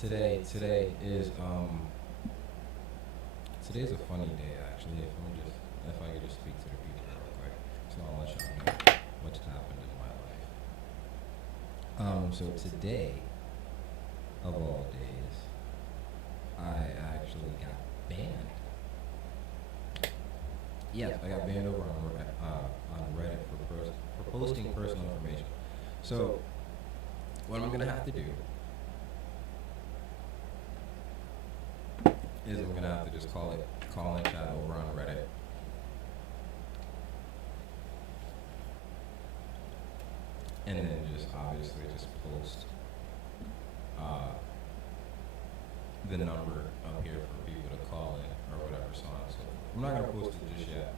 Today's a funny day actually. If I could just speak to the people real quick, so I'll let y'all know what's happened in my life. So today, of all days, I actually got banned. Yes, I got banned over on Reddit for posting personal information. So what I'm gonna have to do is I'm gonna have to just call in chat over on Reddit, and then just obviously just post uh, the number up here for people to call in or whatever, so on and so forth. I'm not gonna post it just yet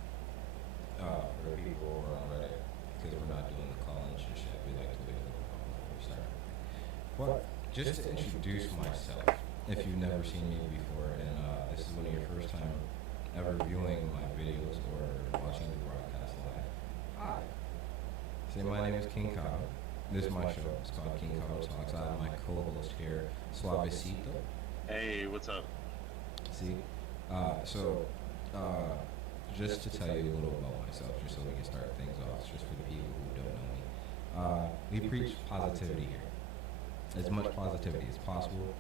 for people over on Reddit because we're not doing the call-in just yet. We like to wait a little while before we start. But just to introduce myself, if you've never seen me before and this is one of your first time ever viewing my videos or watching the broadcast live, hi. Say my name is King Kado. This is my show. It's called KingKadoTalks. I have my co-host here, Soavecito. Hey, what's up? See? So, just to tell you a little about myself, just so we can start things off, just for the people who don't know me. We preach positivity here. As much positivity as possible.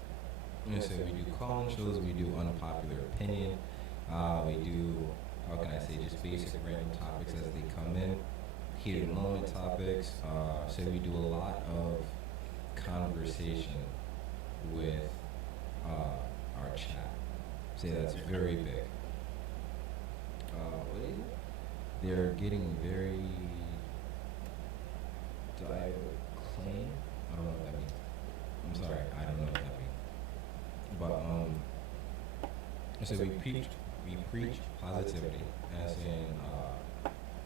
I'm gonna say we do call-in shows, we do unpopular opinion, we do, how can I say, just basic random topics as they come in, heated moment topics, so we do a lot of conversation with our chat. Say that's very big. What is it? They're getting very clean. I don't know what that means. I'm sorry, I don't know what that means. But I said we preach positivity, as in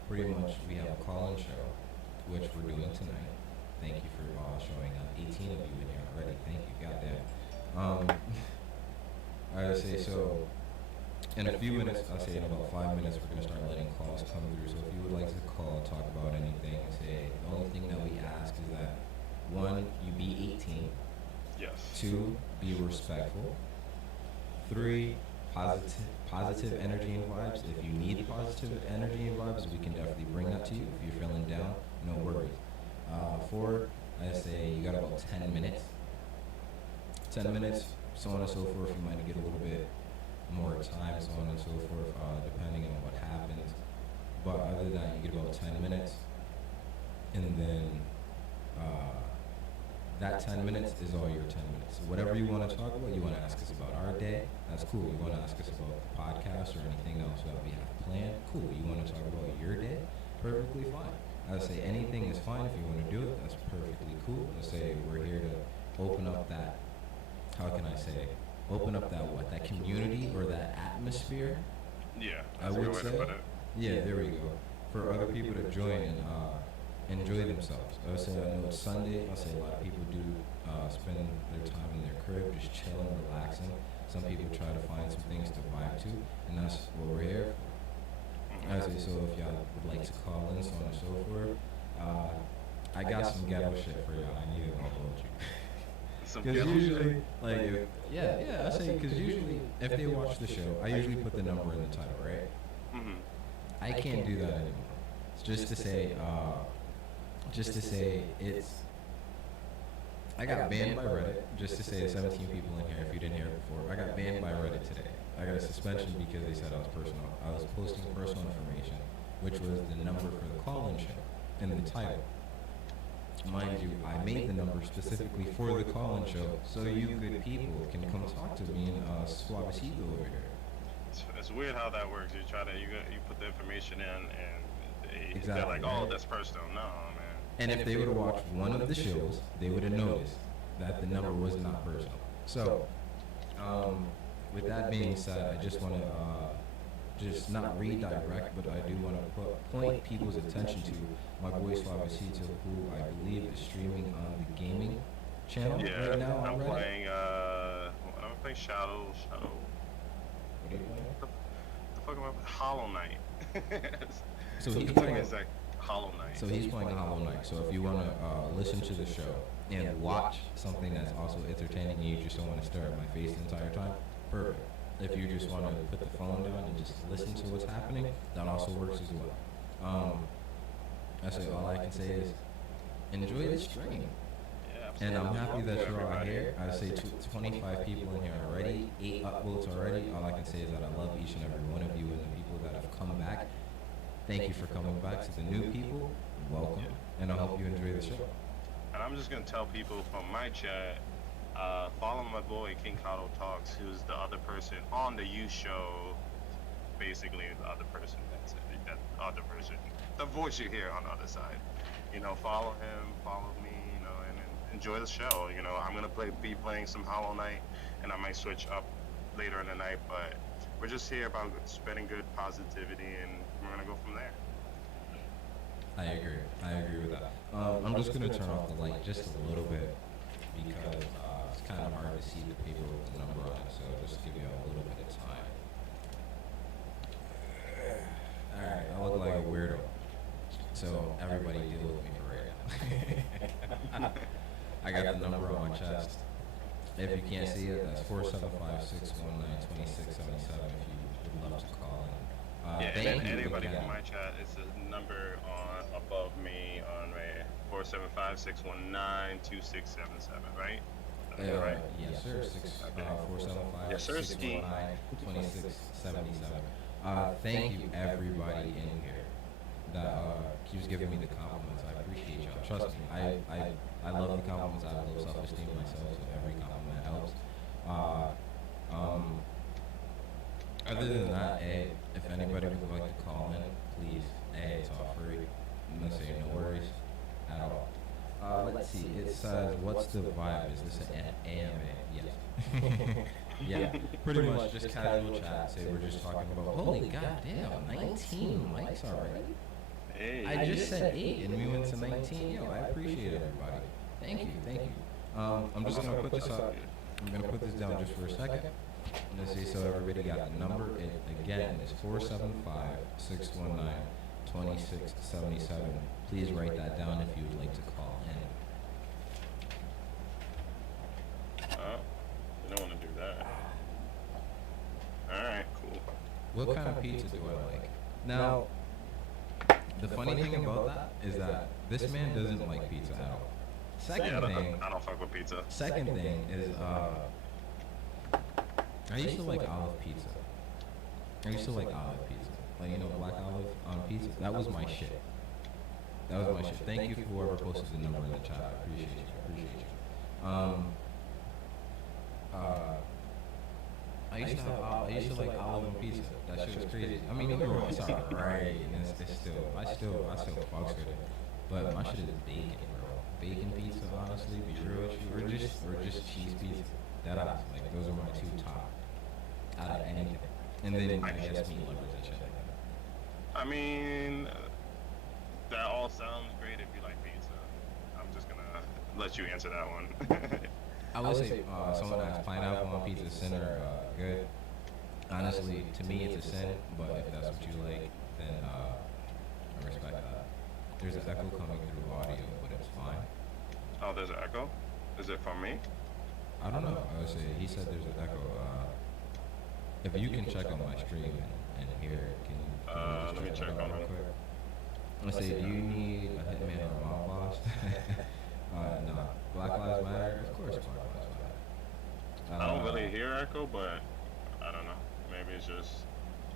pretty much we have a call-in show, which we're doing tonight. Thank you for showing up. 18 of you in here already. Thank you. Goddamn. I would say so. In a few minutes, I'll say in about 5 minutes, we're gonna start letting calls come through. So if you would like to call, talk about anything, say the only thing that we ask is that 1, you be 18. Yes. 2, be respectful. 3, positive energy and vibes. If you need positive energy and vibes, we can definitely bring that to you. If you're feeling down, no worries. 4, I say you got about 10 minutes. 10 minutes, so on and so forth. You might get a little bit more time, so on and so forth, depending on what happens. But other than that, you get about 10 minutes. And then that 10 minutes is all your 10 minutes. So whatever you want to talk about, you want to ask us about our day, that's cool. You want to ask us about the podcast or anything else that we have planned, cool. You want to talk about your day, perfectly fine. I would say anything is fine if you want to do it, that's perfectly cool. Let's say we're here to open up that, how can I say, open up that what? That community or that atmosphere? Yeah, I would say. Yeah, there we go. For other people to join and enjoy themselves. I would say, I know it's Sunday. I'll say a lot of people do spend their time in their crib, just chilling, relaxing. Some people try to find some things to vibe to, and that's what we're here for. I say, so if y'all would like to call in, so on and so forth, I got some ghetto shit for y'all. I need it all hold you. Because usually, like, I say, because usually, if they watch the show, I usually put the number in the title, right? Mm-hmm. I can't do that anymore. It's just to say, it's, I got banned by Reddit, just to say 17 people in here, if you didn't hear it before. I got banned by Reddit today. I got a suspension because they said I was posting personal information, which was the number for the call-in show in the title. Mind you, I made the number specifically for the call-in show, so you good people can come talk to me and Soavecito over here. It's weird how that works. You put the information in, and they're like, Exactly. oh, that's personal. No, man. And if they would have watched one of the shows, they would have noticed that the number was not personal. So, with that being said, I just want to just not redirect, but I do want to point people's attention to my boy Soavecito, who I believe is streaming on the gaming channel right now. I'm playing Shadow. What are you playing? The fuck am I? Hollow Knight. So he's playing. It's like Hollow Knight. So he's playing Hollow Knight. So if you want to listen to the show, and watch something that's also entertaining and you just don't want to stare at my face the entire time, perfect. If you just want to put the phone down and just listen to what's happening, that also works as well. That's it. All I can say is enjoy the stream. Yeah, And I'm happy that you're all everybody. here. I say 25 people in here already, 8 upvotes already. All I can say is that I love each and every one of you and the people that have come back. Thank you for coming back. To the new people, welcome. And I hope you enjoy the show. And I'm just gonna tell people from my chat, follow my boy KingKadoTalks, who's the other person on the You Show. Basically, the other person that other person, the voice you hear on the other side. You know, follow him, follow me, you know, and enjoy the show. You know, I'm gonna be playing some Hollow Knight, and I might switch up later in the night, but we're just here about spreading good positivity, and we're gonna go from there. I agree. I agree with that. I'm just going to turn off the light just a little bit because it's kind of hard to see the paper with the number on it. So just give you a little bit of time. Alright, I look like a weirdo. So everybody deal with me for right now. I got the number on my chest. If you can't see it, that's 475-619-2677 if you would love to call in. Yeah, Thank and you anybody again. in my chat, it's a number on above me on right 475-619-2677, right? Right. Yes, sir. 475 Yes, sir, 2677. Thank you, everybody in here that keeps giving me the compliments. I appreciate y'all. Trust me, I love the compliments. I have low self-esteem myself, so every compliment helps. Other than that, if anybody would like to call in, please, it's all free. I'm gonna say no worries at all. Let's see. It says, "What's the vibe? Is this an AMA?" Yes. Yeah. Pretty much just casual chat. Say we're just talking about. Holy goddamn, 19 likes already. Hey. I just said 8 and we went to 19. Yo, I appreciate everybody. Thank you. Thank you. I'm just gonna put this up. I'm gonna put this down just for a second. Let's see. So everybody got the number. It again is 475-619-2677. Please write that down if you would like to call in. You don't want to do that. Alright, cool. What kind of pizza do I like? Now, the funny thing about that is that this man doesn't like pizza at all. Second thing, I don't fuck with pizza. second thing is, I used to like olive pizza. Like, you know, black olive on pizza. That was my shit. Thank you for whoever posted the number in the chat. I appreciate you. I used to like olive on pizza. That shit was crazy. I mean, don't get me wrong, it's alright, and it's still, I still fucks with it. But my shit is bacon, bro. Bacon pizza, honestly, be real with you, or just cheese pizza. That like those are my two top out of anything. And then I guess meat lovers and shit like that. I mean, that all sounds great if you like pizza. I'm just gonna let you answer that one. I would say someone asked pineapple on pizza, sin or good. Honestly, to me it's a sin, but if that's what you like, then I respect that. There's an echo coming through audio, but it's fine. Oh, there's an echo? Is it from me? I don't know. I would say he said there's an echo. If you can check on my stream and hear it, can you just let me check it out on real it. quick? Let's say, do you need a hitman or a mob boss? No. Black Lives Matter? Of course, Black Lives Matter. I don't really hear echo, but I don't know. Maybe it's just,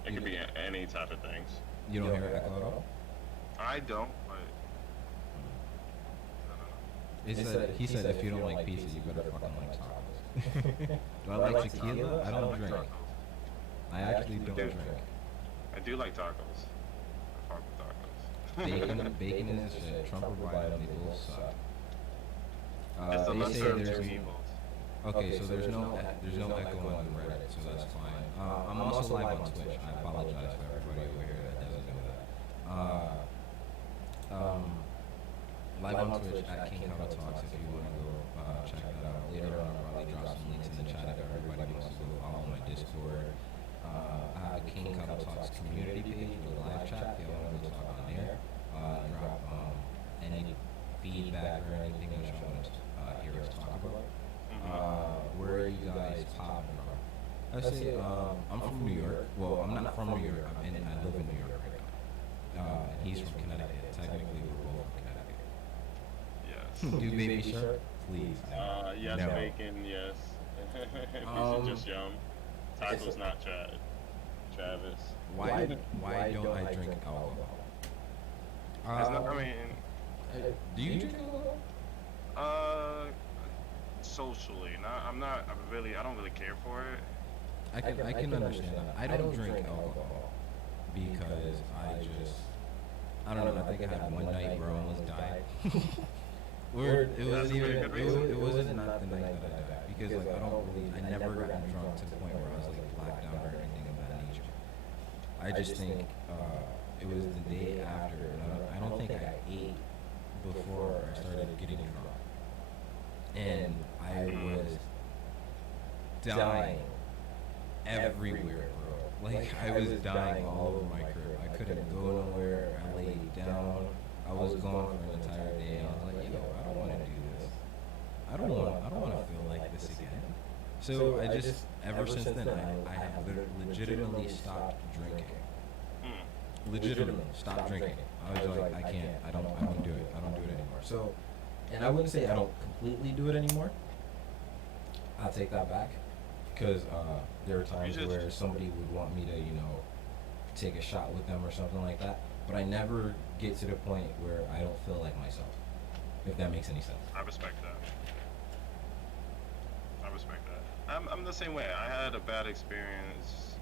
it could be any type of things. You don't hear echo at all? I don't, but I don't know. He said if you don't like pizza, you better fucking like tacos. Do I like tequila? I don't drink. I actually don't drink. I do like tacos. I fuck with tacos. Bacon is a shit. Trump or Biden, they both suck. It's the They lesser say of there's two evils. okay, so there's no echo on the Reddit, so that's fine. I'm also live on Twitch. I apologize for everybody over here that doesn't know that. Live on Twitch at KingKadoTalks if you want to go check that out. Later on, I'll probably drop some links in the chat if everybody wants to go follow my Discord. I have a KingKadoTalks community page with a live chat if you want to go talk on there. Drop any feedback or anything that you want to guys popping from? I say, I'm from New York. Well, I'm not from New York. I live in New York right now. He's from Connecticut. Technically, we're both from Connecticut. Yes. Do Baby Shark? Please. Yes, No. bacon, yes. We should just yum. Taco's not Travis. Why don't I drink alcohol? I mean, Do you drink alcohol? socially. I don't really care for it. I can understand that. I don't drink alcohol because I don't know. I think I had one night where I almost died. Where it wasn't not the night that I died because like I never gotten drunk to the point where I was like blacked out or anything of that nature. I just think it was the day after. And I don't think I ate before I started getting drunk, and I was dying everywhere, bro. Like I was dying all over my crib. I couldn't go nowhere. I laid down. I was gone for an entire day. And I was like, yo, I don't want to do this. I don't want to feel like this again. So I just ever since then I have legitimately stopped drinking. Legitimately stopped drinking. I was like, I can't. I don't do it. I don't do it anymore. So, and I wouldn't say I don't completely do it anymore. I'll take that back. Because there are times where somebody would want me to, take a shot with them or something like that. But I never get to the point where I don't feel like myself. If that makes any sense. I respect that. I'm the same way. I had a bad experience.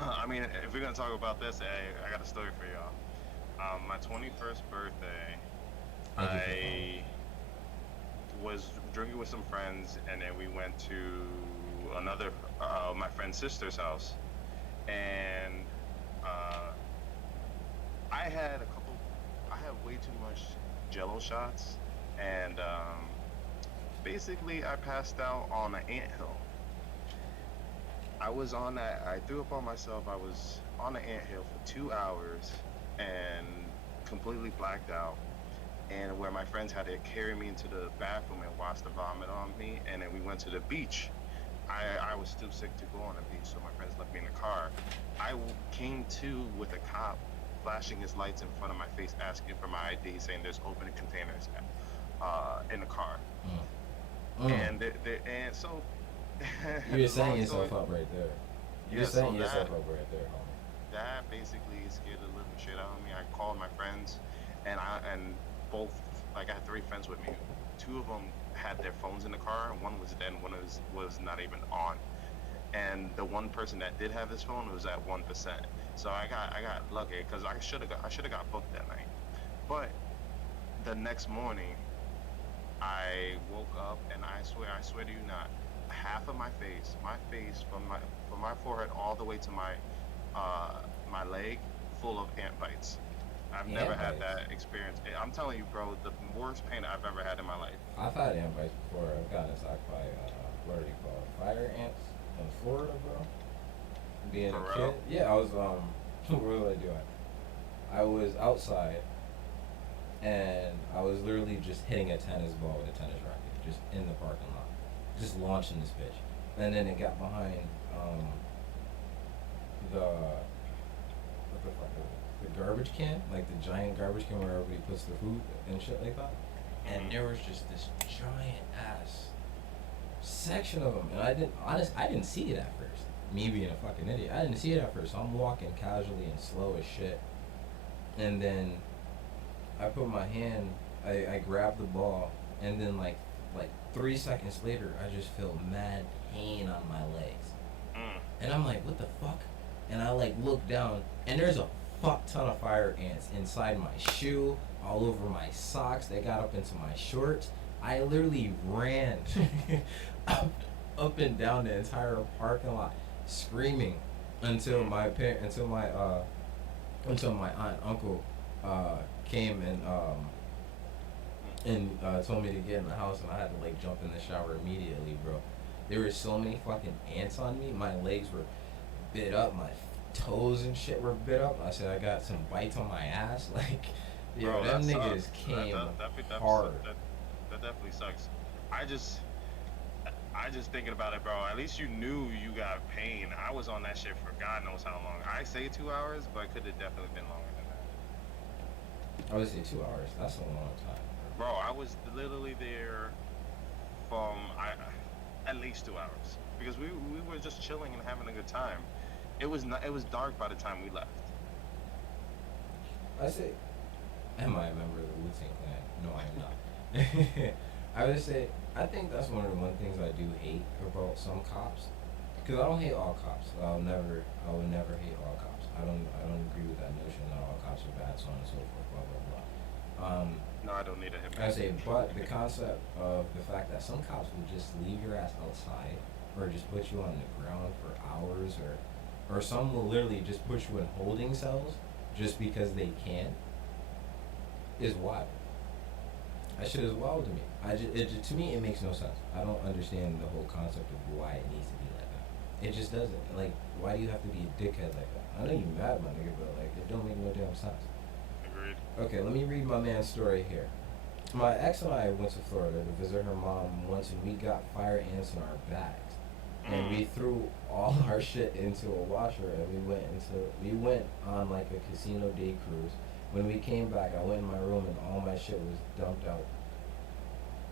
I mean, if we're gonna talk about this, I got a story for y'all. My 21st birthday, I was drinking with some friends, and then we went to another my friend's sister's house, and I had way too much Jello shots, and basically I passed out on an anthill. I threw up on myself. I was on the anthill for 2 hours and completely blacked out. And where my friends had to carry me into the bathroom and wash the vomit on me, and then we went to the beach. I was too sick to go on the beach, so my friends left me in the car. I came to with a cop flashing his lights in front of my face, asking for my ID, saying there's open containers in the car. And so you're setting yourself up right there. You're setting yourself up right there, homie. That basically scared the living shit out of me. I called my friends, and both, like, I had 3 friends with me. 2 of them had their phones in the car, and one was dead, and one was not even on. And the one person that did have his phone was at 1%. So I got lucky because I should have got booked that night. But the next morning, I woke up, and I swear to you not, half of my face from my forehead all the way to my leg, full of ant bites. I've never had that experience. I'm telling you, bro, the worst pain I've ever had in my life. I've had ant bites before. I've gotten attacked by what are they called? Fire ants in Florida, bro. Being a kid, yeah, I was what was I doing? I was outside, and I was literally just hitting a tennis ball with a tennis racket, just in the parking lot, just launching this bitch, and then it got behind the garbage can, like the giant garbage can where everybody puts their food and shit like that, and there was just this giant ass section of them, and I didn't see it at first. Me being a fucking idiot, I didn't see it at first. So I'm walking casually and slow as shit, and then I put my hand, I grabbed the ball, and then like 3 seconds later, I just feel mad pain on my legs, and I'm like, what the fuck? And I like look down, and there's a fuck ton of fire ants inside my shoe, all over my socks. They got up into my shorts. I literally ran up and down the entire parking lot, screaming until my aunt and uncle came and told me to get in the house, and I had to like jump in the shower immediately, bro. There were so many fucking ants on me. My legs were bit up, my toes and shit were bit up. I said I got some bites on my ass. Like, yo, bro, them niggas sucks. came that hard. That definitely sucks. I just thinking about it, bro. At least you knew you got pain. I was on that shit for God knows how long. I say 2 hours, but it could have definitely been longer than that. I would say 2 hours. That's a long time. Bro, I was literally there from at least 2 hours because we were just chilling and having a good time. It was not. It was dark by the time we left. I say, am I a member of the Wu-Tang Clan? No, I am not. I would say, I think that's one things I do hate about some cops. Because I don't hate all cops. I would never hate all cops. I don't agree with that notion that all cops are bad, so on and so forth, blah, blah, blah. No, I don't need a hip. I say, but the concept of the fact that some cops will just leave your ass outside or just put you on the ground for hours or some will literally just put you in holding cells just because they can is wild. That shit is wild to me. To me, it makes no sense. I don't understand the whole concept of why it needs to be like that. It just doesn't. Like, why do you have to be a dickhead like that? I know you mad, my nigga, but like, it don't make no damn sense. Agreed. Okay, let me read my man's story here. My ex and I went to Florida to visit her mom once, and we got fire ants in our bags, and we threw all our shit into a washer, and we went on like a casino day cruise. When we came back, I went in my room, and all my shit was dumped out.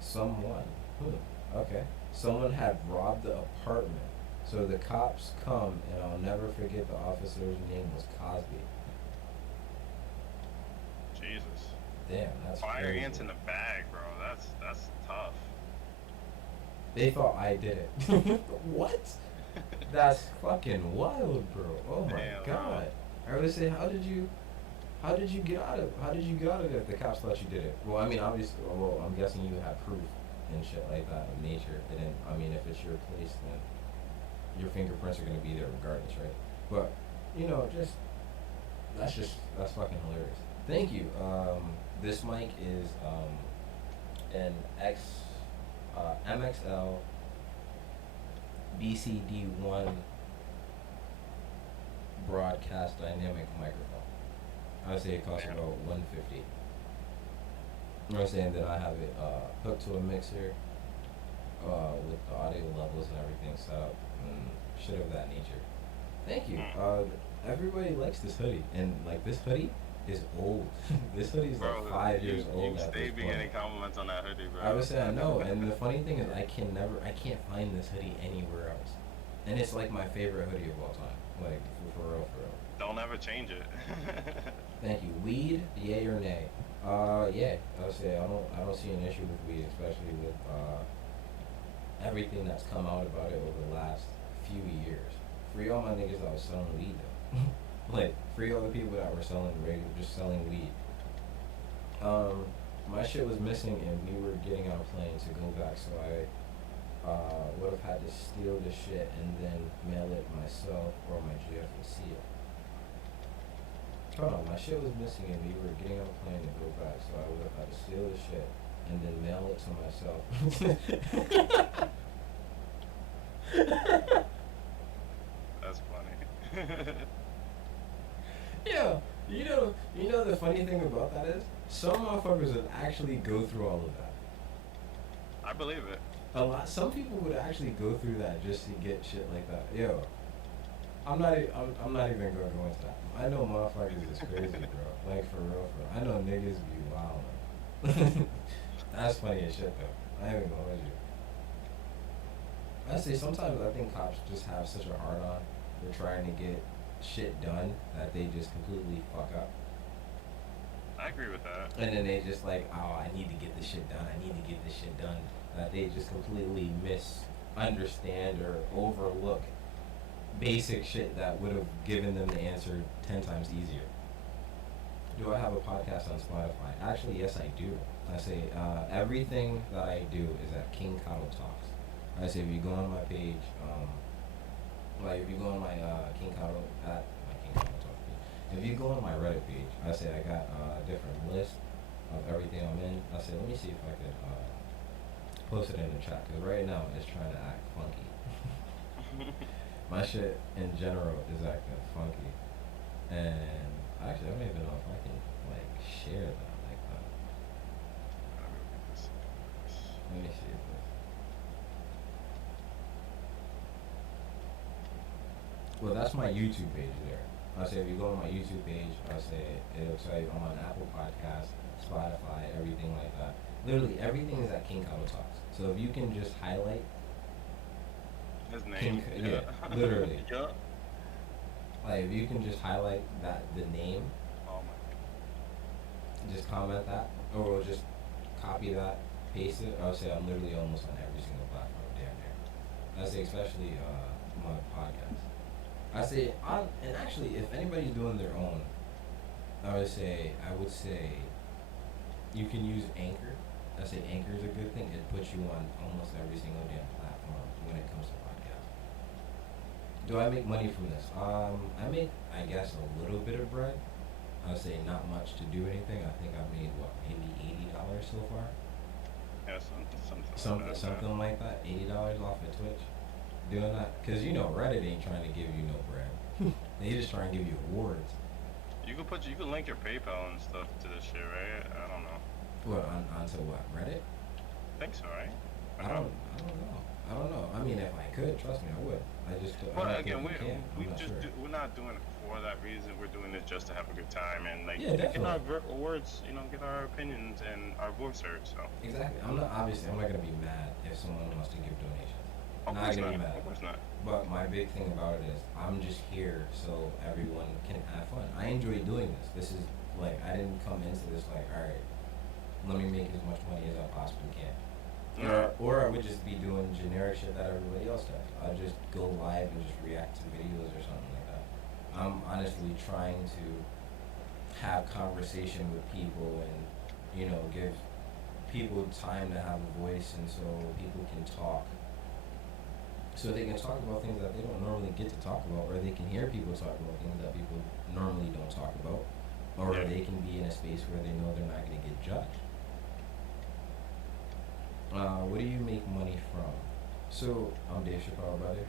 Someone had robbed the apartment. So the cops come, and I'll never forget the officer's name was Cosby. Jesus. Damn, that's Fire crazy. ants in the bag, bro. That's tough. They thought I did it. What? That's fucking wild, bro. Oh my Damn, god. I would say, how did you get out of it if the cops thought you did it? Well, I mean, obviously, well, I'm guessing you have proof and shit like that of nature. And then, I mean, if it's your place, then your fingerprints are gonna be there regardless, right? But, that's fucking hilarious. Thank you. This mic is an MXL BCD1 broadcast dynamic microphone. I would say it costs about $150. You know what I'm saying? Then I have it hooked to a mixer with the audio levels and everything set up and shit of that nature. Thank you. Everybody likes this hoodie, and like this hoodie is old. This hoodie is like 5 years old. You stay be getting compliments on that hoodie, bro. I would say I know, and the funny thing is I can't find this hoodie anywhere else, and it's like my favorite hoodie of all time. Like for real. Don't ever change it. Thank you. Weed, yay or nay? Yeah. I would say I don't see an issue with weed, especially with everything that's come out about it over the last few years. Free all my niggas that was selling weed though. Like free all the people that were just selling weed. My shit was missing and we were getting on a plane to go back, so I would have had to steal the shit and then mail it myself or my GF would see it. Hold on, my shit was missing and we were getting on a plane to go back, so I would have had to steal the shit and then mail it to myself. That's funny. Yeah, you know the funny thing about that is some motherfuckers would actually go through all of that. I believe it. Some people would actually go through that just to get shit like that. Yo, I'm not even gonna go into that. I know motherfuckers is crazy, bro. Like for real. I know niggas be wild. That's funny as shit though. I ain't even gonna hold you. I say sometimes I think cops just have such a hard on. They're trying to get shit done that they just completely fuck up. I agree with that. And then they just like, oh, I need to get this shit done. That they just completely misunderstand or overlook basic shit that would have given them the answer 10 times easier. Do I have a podcast on Spotify? Actually, yes, I do. I say everything that I do is at KingKadoTalks. I say if you go on my page, if you go on my KingKado Talks page, if you go on my Reddit page, I say I got a different list of everything I'm in. I say let me see if I could post it in the chat because right now it's trying to act funky. My shit in general is acting funky, and actually I don't even know if I can like share that like that. Let me see if this. Well, that's my YouTube page there. I say if you go on my YouTube page, I say it'll tell you I'm on Apple Podcasts, Spotify, everything like that. Literally everything is at KingKadoTalks. So if you can just highlight His King, name. yeah, literally, Yeah. like if you can just highlight that the name, Oh my. just comment that, or just copy that, paste it. I would say I'm literally almost on every single platform, damn near. I say especially my podcast. I say on, and actually, if anybody's doing their own, I would say you can use Anchor. I say Anchor is a good thing. It puts you on almost every single damn platform when it comes to podcasts. Do I make money from this? I make, I guess, a little bit of bread. I would say not much to do anything. I think I've made what, maybe $80 so far. Yeah, something Something, like that. something like that. $80 off of Twitch. Doing that, cause you know Reddit ain't trying to give you no bread. They just trying to give you awards. You could link your PayPal and stuff to this shit, right? I don't know. What onto what, Reddit? I think so, right? I don't know. I mean, if I could, trust me, I would. I Well, don't again, think you can. I'm not sure. we're not doing it for that reason. We're doing it just to have a good time and like Yeah, get our definitely. words, get our opinions and our voice heard. So. Exactly. I'm not gonna be mad if someone wants to give donations. Of Not course gonna not. be mad. Of course not. But my big thing about it is I'm just here so everyone can have fun. I enjoy doing this. This is like I didn't come into this like, all right, let me make as much money as I possibly can. Or I would just be doing generic shit that everybody else does. I'd just go live and just react to videos or something like that. I'm honestly trying to have conversation with people and, give people time to have a voice and so people can talk. So they can talk about things that they don't normally get to talk about, or they can hear people talk about things that people normally don't talk about, or Yeah. they can be in a space where they know they're not going to get judged. What do you make money from? So I'm Dave Chappelle, brother.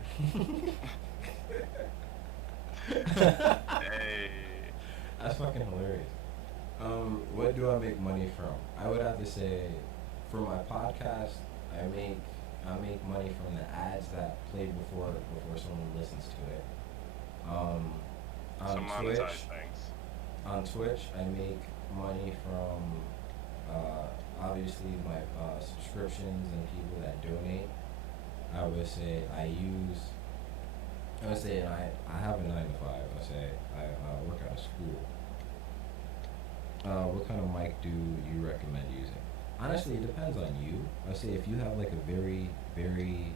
Hey. That's fucking hilarious. What do I make money from? I would have to say, for my podcast, I make money from the ads that play before someone listens to it. On Some Twitch, monetized things. I make money from obviously my subscriptions and people that donate. I would say I have a 9 to 5. I say I work out of school. What kind of mic do you recommend using? Honestly, it depends on you. I say if you have like a very, very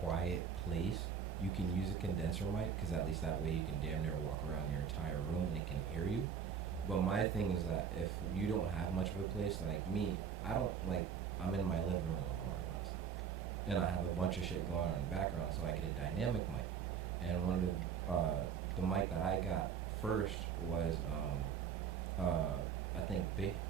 quiet place, you can use a condenser mic because at least that way you can damn near walk around your entire room and it can hear you. But my thing is that if you don't have much of a place, like me, I'm in my living room more or less, and I have a bunch of shit going on in the background, so I get a dynamic mic. And one of the mic that I got first was I think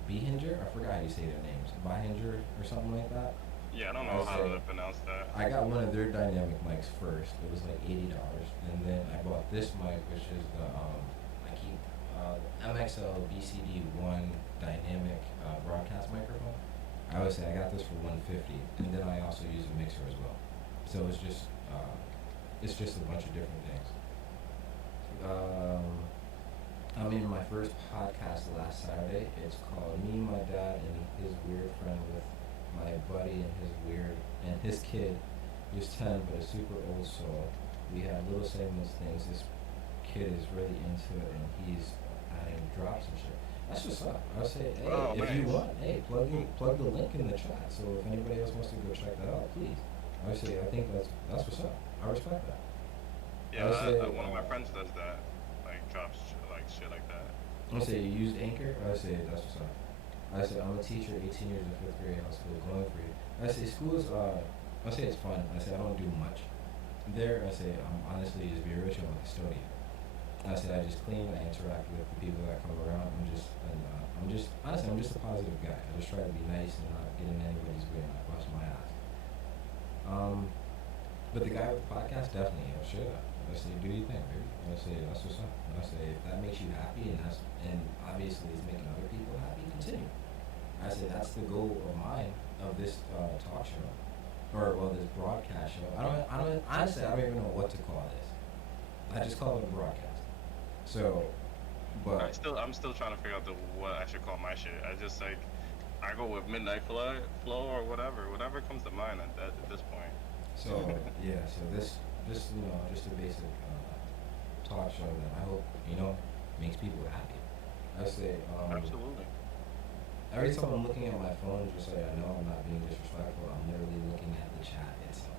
Behinger. I forgot how you say their names. Behinger or something like that. Yeah, I don't know how to pronounce that. I got one of their dynamic mics first. It was like $80, and then I bought this mic, which is the MXL BCD1 dynamic broadcast microphone. I would say I got this for $150, and then I also use a mixer as well. So it's just a bunch of different things. I mean, my first podcast last Saturday. It's called Me, My Dad, and His Weird Friend with my buddy and his kid, who's 10 but a super old soul. We had little segments, things. This kid is really into it, and he's adding drops and shit. That's what's up. I would say, hey, if you nice. want, hey, plug the link in the chat. So if anybody else wants to go check that out, please. I would say I think that's what's up. I respect that. Yeah, I would say, one of my friends does that. Like drops shit like that. I would say you used Anchor. I would say that's what's up. I say I'm a teacher, 18 years in 5th grade. How's school going for you? I say school is I say it's fun. I say I don't do much. There, I say I'm honestly just be rich. I'm a custodian. I say I just clean. I interact with the people that come around. I'm just a positive guy. I just try to be nice and not get in anybody's way and not bust my ass. But the guy with the podcast definitely, share that. I say do your thing, baby. I say that's what's up. I say if that makes you happy and obviously is making other people happy, continue. I say that's the goal of mine of this talk show, or this broadcast show. I don't honestly I don't even know what to call this. I just call it a broadcast. So, but I'm still trying to figure out what I should call my shit. I just like I go with midnight flow or whatever comes to mind at this point. so yeah, so this just a basic talk show that I hope makes people happy. I say Absolutely. every time I'm looking at my phone, just so I know I'm not being disrespectful, I'm literally looking at the chat itself.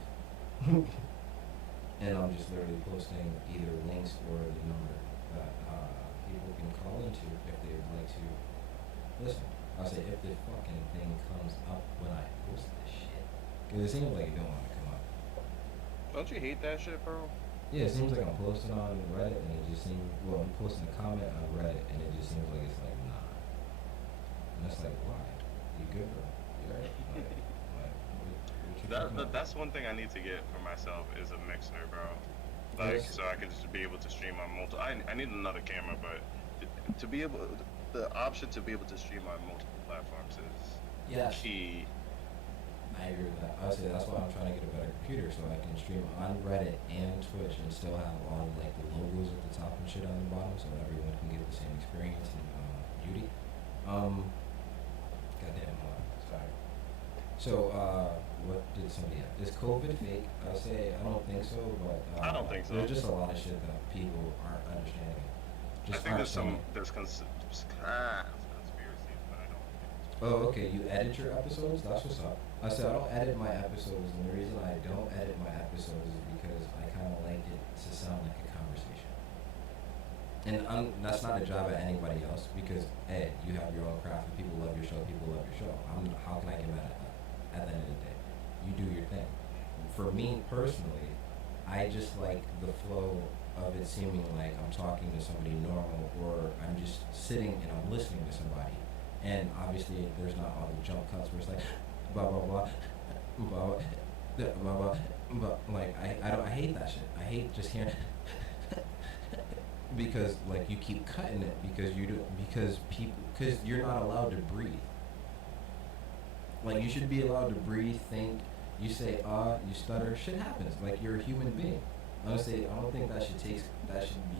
And I'm just literally posting either links or the number that people can call into if they would like to listen. I'll say if the fucking thing comes up when I post this shit. Because it seems like it don't want to come up. Don't you hate that shit, bro? Yeah, it seems like I'm posting on Reddit and it just seems, I'm posting a comment on Reddit and it just seems like it's like, nah. And it's like, why? You good, bro? You alright? What you talking about? That's one thing I need to get for myself is a mixer, bro. Like, Yes. so I can just be able to stream on multiple. I need another camera, but to be able, the option to be able to stream on multiple platforms is Yes. key. I agree with that. I would say that's why I'm trying to get a better computer so I can stream on Reddit and Twitch and still have all like the logos at the top and shit on the bottom so everyone can get the same experience and beauty. Goddamn, sorry. So, what did somebody have? Is COVID fake? I say I don't think so, but I don't think so. there's just a lot of shit that people aren't understanding. I Just think aren't saying. there's conspiracies, but I don't think it's Oh, okay. You edit your episodes? That's what's up. I said I don't edit my episodes, and the reason I don't edit my episodes is because I kind of like it to sound like a conversation. And that's not a job at anybody else because, Ed, you have your own craft. And people love your show. People love your show. How can I get mad at that? At the end of the day, you do your thing. For me personally, I just like the flow of it seeming like I'm talking to somebody normal, or I'm just sitting and I'm listening to somebody. And obviously, there's not all the jump cuts where it's like, blah blah blah, blah blah blah blah. But like, I hate that shit. I hate just hearing. Because like you keep cutting it because you're not allowed to breathe. Like you should be allowed to breathe, think. You say you stutter. Shit happens. Like you're a human being. Honestly, I don't think that should be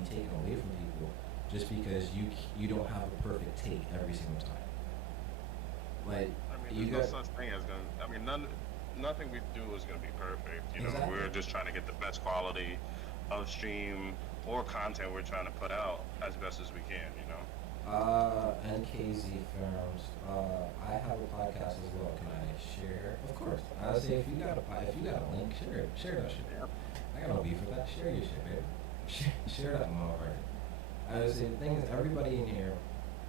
taken away from people just because you don't have a perfect take every single time. Like I mean, you there's got no such thing as gonna. I mean, nothing we do is gonna be perfect. You know, exactly. we're just trying to get the best quality of stream or content we're trying to put out as best as we can. You know. NKZ Films. I have a podcast as well. Can I share? Of course. I would say if you got a link, share it. Share that shit. Yeah. I got no beef with that. Share your shit, baby. Share that motherfucker. I would say the thing is, everybody in here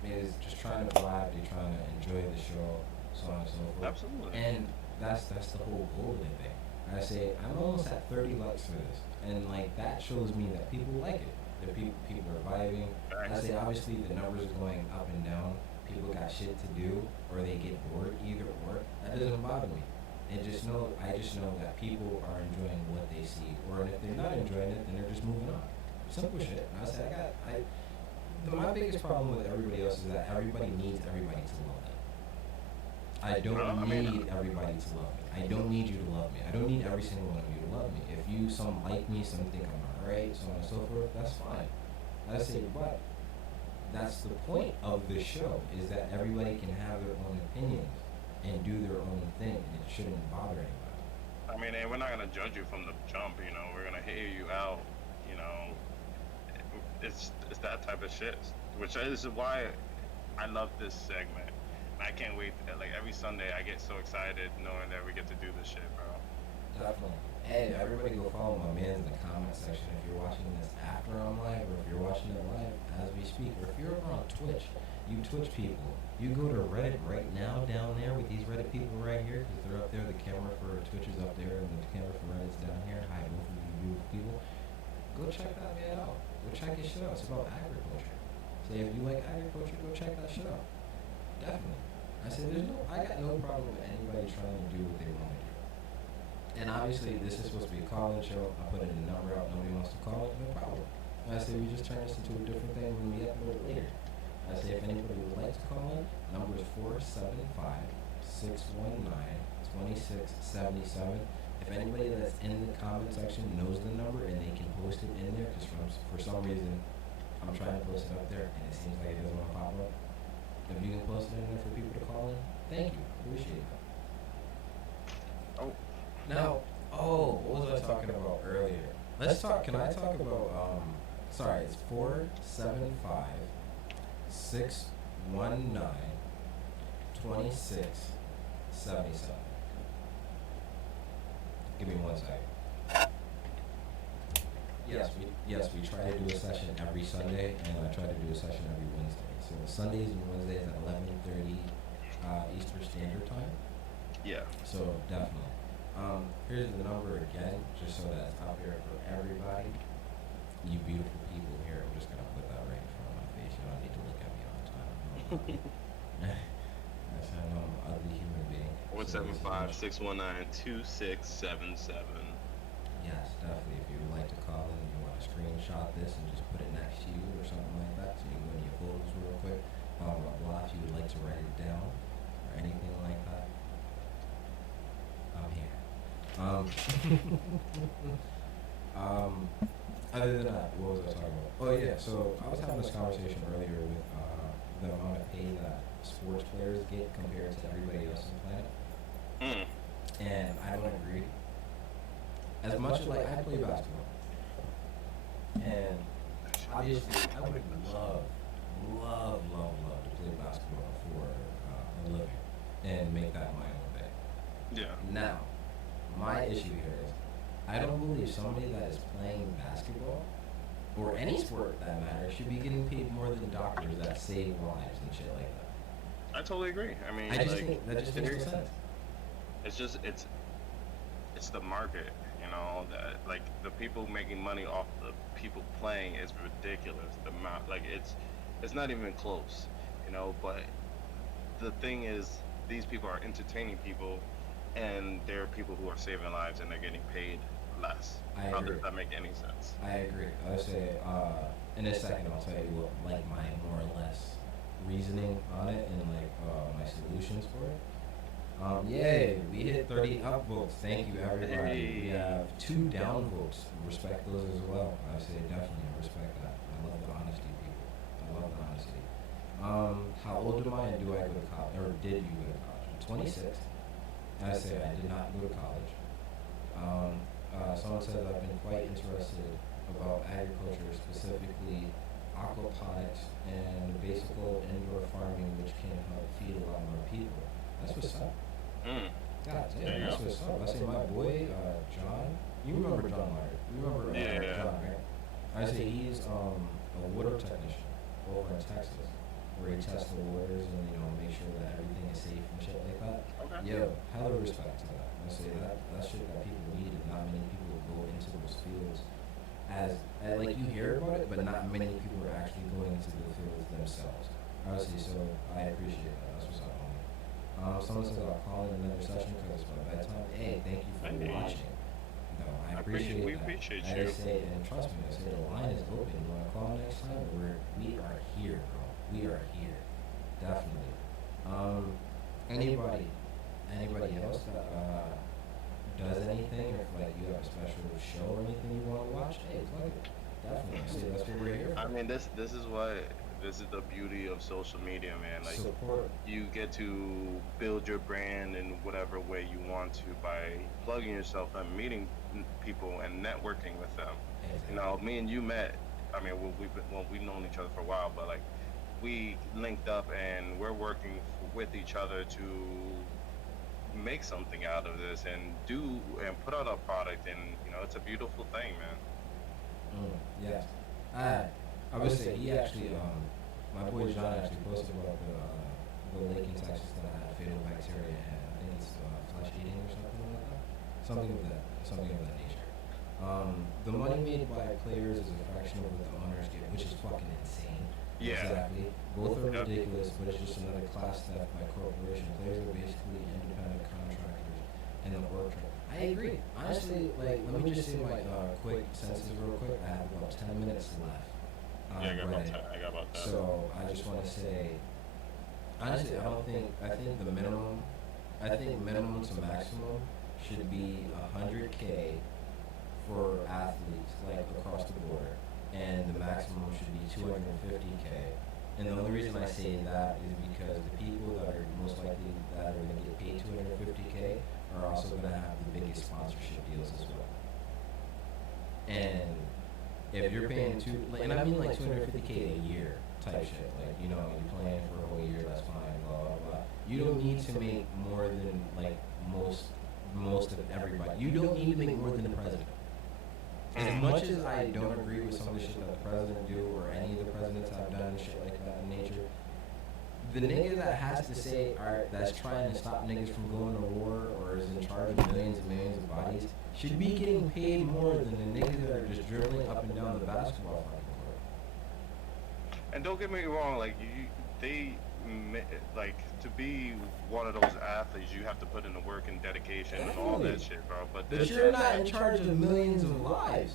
is just trying to vibe. They're trying to enjoy the show, so on and so forth. Absolutely. And that's the whole golden thing. I say I'm almost at 30 likes for this, and like that shows me that people like it. That people are vibing. I say obviously the numbers are going up and down. People got shit to do, or they get bored, either or. That doesn't bother me. I just know that people are enjoying what they see, or if they're not enjoying it, then they're just moving on. Simple shit. And I say my biggest problem with everybody else is that everybody needs everybody to love them. I don't need everybody to love me. I don't need you to love me. I don't need every single one of you to love me. If some like me, some think I'm alright, so on and so forth, that's fine. I say, but that's the point of the show, is that everybody can have their own opinions and do their own thing, and it shouldn't bother anybody. I mean, and we're not gonna judge you from the jump. You know, we're gonna hear you out. You know, it's that type of shit, which is why I love this segment. I can't wait. Like every Sunday, I get so excited knowing that we get to do this shit, bro. Definitely. Hey, everybody go follow my man in the comment section if you're watching this after I'm live, or if you're watching it live as we speak, or if you're over on Twitch, you Twitch people, you go to Reddit right now down there with these Reddit people right here, because they're up there, the camera for Twitch is up there, and the camera for Reddit's down here. Hi, both of you beautiful people. Go check that man out. Go check his shit out. It's about agriculture. So if you like agriculture, go check that shit out. Definitely. I said, I got no problem with anybody trying to do what they want to do. And obviously, this is supposed to be a call-in show. I put in a number out. Nobody wants to call it. No problem. And I say we just turn this into a different thing when we upload it later. I say if anybody would like to call in, number is 475-619-2677. if anybody that's in the comment section knows the number and they can post it in there, because for some reason I'm trying to post it up there and it seems like it doesn't want to pop up. If you can post it in there for people to call in, thank you. Appreciate it. Oh, Now, what was I talking about earlier? Can I talk about, sorry, it's 475-619-2677. Give me 1 second. Yes, we try to do a session every Sunday, and I try to do a session every Wednesday. So Sundays and Wednesdays at 11:30 Eastern Standard Time. yeah. So definitely. Here's the number again, just so that it's out there for everybody. You beautiful people here. I'm just gonna put that right in front of my face. You don't need to look at me all the time. That's how I know I'm an ugly human being. 175-619-2677. Yes, definitely. If you would like to call in, you want to screenshot this and just put it next to you or something like that, so you can go into your photos real quick. Well, if you would like to write it down or anything like that, I'm here. Other than that, what was I talking about? Oh yeah, so I was having this conversation earlier with the amount of pay that sports players get compared to everybody else on the planet, and I don't agree. As much as like I play basketball, and obviously I would love to play basketball for a living and make that my own thing. Yeah. Now, my issue here is I don't believe somebody that is playing basketball or any sport that matters should be getting paid more than doctors that save lives and shit like that. I totally agree. I mean, I just like, think that just makes no sense. it's just it's the market, you know, that like the people making money off the people playing is ridiculous. The amount, like it's not even close, you know. But the thing is, these people are entertaining people, and there are people who are saving lives and they're getting paid less. I How agree. does that make any sense? I agree. I would say in a second I'll tell you what like my more or less reasoning on it and like my solutions for it. Yay, we hit 30 upvotes. Thank you everybody. We have 2 downvotes. Respect those as well. I say definitely respect that. I love the honesty, people. I love the honesty. How old am I and do I go to college? Or did you go to college? I'm 26. I say I did not go to college. Someone says I've been quite interested about agriculture, specifically aquaponics and basic indoor farming, which can help feed a lot more people. That's what's up. Mm. God There damn, you that's go. what's up. I say my boy, John. You remember John Meyer? You remember Yeah. John, right? I say he's a water technician over in Texas, where he tests the waters and make sure that everything is safe and shit like that. Okay. Yo, hella respect to that. I say that's shit that people need, and not many people go into those fields as like you hear about it, but not many people are actually going into the fields themselves. I would say so. I appreciate that. That's what's up, homie. Someone says I'll call in another session because it's my bedtime. Hey, thank you for Hey. watching. No, I appreciate We that. appreciate I you. just say, and trust me, I say the line is open. You want to call next time? We are here, bro. We are here, definitely. Anybody else that does anything, or if like you have a special show or anything you want to watch? Hey, plug it. Definitely. I say that's what we're here for. I mean, this is the beauty of social media, man. Like, Support. you get to build your brand in whatever way you want to by plugging yourself and meeting people and networking with them. You know, me and you met. I mean, we've known each other for a while, but like we linked up and we're working with each other to make something out of this and put out a product, and it's a beautiful thing, man. Yes. I would say he actually, my boy John actually posted about the lake in Texas that had fatal bacteria, and I think it's flesh eating or something like that. Something of that nature. The money made by players is a fraction of what the owners get, which is fucking insane. Yeah. Exactly. Both are Yep. ridiculous, but it's just another class theft by corporation. Players are basically independent contractors in the org chart. I agree. Honestly, like, let me just say my quick sentences real quick. I have about 10 minutes left. Yeah, I got about Right. that. I got about that. So I just want to say, honestly, I think minimum to maximum should be 100K for athletes, like across the board, and the maximum should be 250K. And the only reason I say that is because the people that are most likely that are going to get paid 250K are also going to have the biggest sponsorship deals as well. And if you're paying and I mean like 250K a year type shit, like, you know, you're playing for a whole year, that's fine, blah blah blah. You don't need to make more than like most of everybody. You don't need to make more than the president. As much as I don't agree with some of the shit that the president do or any of the presidents have done shit like that in nature, the nigga that has to say, alright, that's trying to stop niggas from going to war or is in charge of millions and millions of bodies should be getting paid more than the niggas that are just dribbling up and down the basketball fucking court. And don't get me wrong, like like to be one of those athletes, you have to put in the work and dedication and all that shit, bro. But you're not in charge of millions of lives.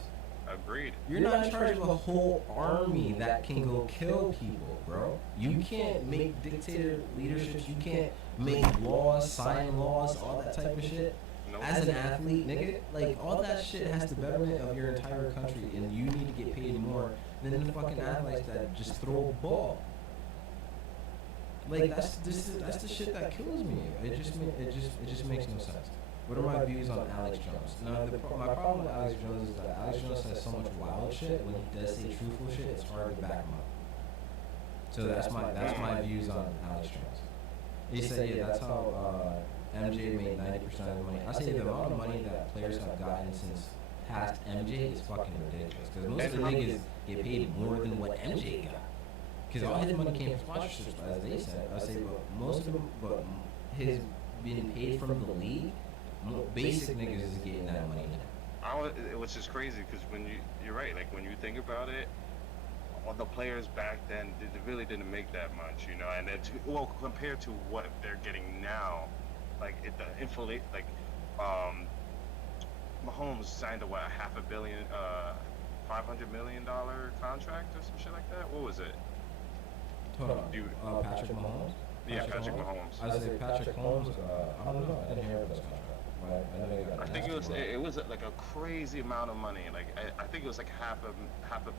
Agreed. You're not in charge of a whole army that can go kill people, bro. You can't make dictator leaderships. You can't make laws, sign laws, all that type of shit. Nope. As an athlete, nigga, like all that shit has the betterment of your entire country, and you need to get paid more than the fucking athletes that just throw a ball. Like that's the shit that kills me. It just makes no sense. What are my views on Alex Jones? Now, my problem with Alex Jones is that Alex Jones says so much wild shit. When he does say truthful shit, it's hard to back him up. So that's my views on Alex Jones. He said, yeah, that's how MJ made 90% of the money. I say the amount of money that players have gotten since past MJ is fucking ridiculous. Because most of the niggas get paid more than what MJ got. Because all his money came from sponsorships, as they said. I say, but most of them, but his being paid from the league, basic niggas is getting that money now. It was just crazy because you're right. Like when you think about it, all the players back then they really didn't make that much, you know. And then compared to what they're getting now, like Mahomes signed a $500 million contract or some shit like that. What was it? Hold on. Patrick Mahomes? Yeah, Patrick Mahomes. I was say Patrick Mahomes. I don't know. I didn't hear about this contract. I think it was like a crazy amount of money. Like I think it was like half a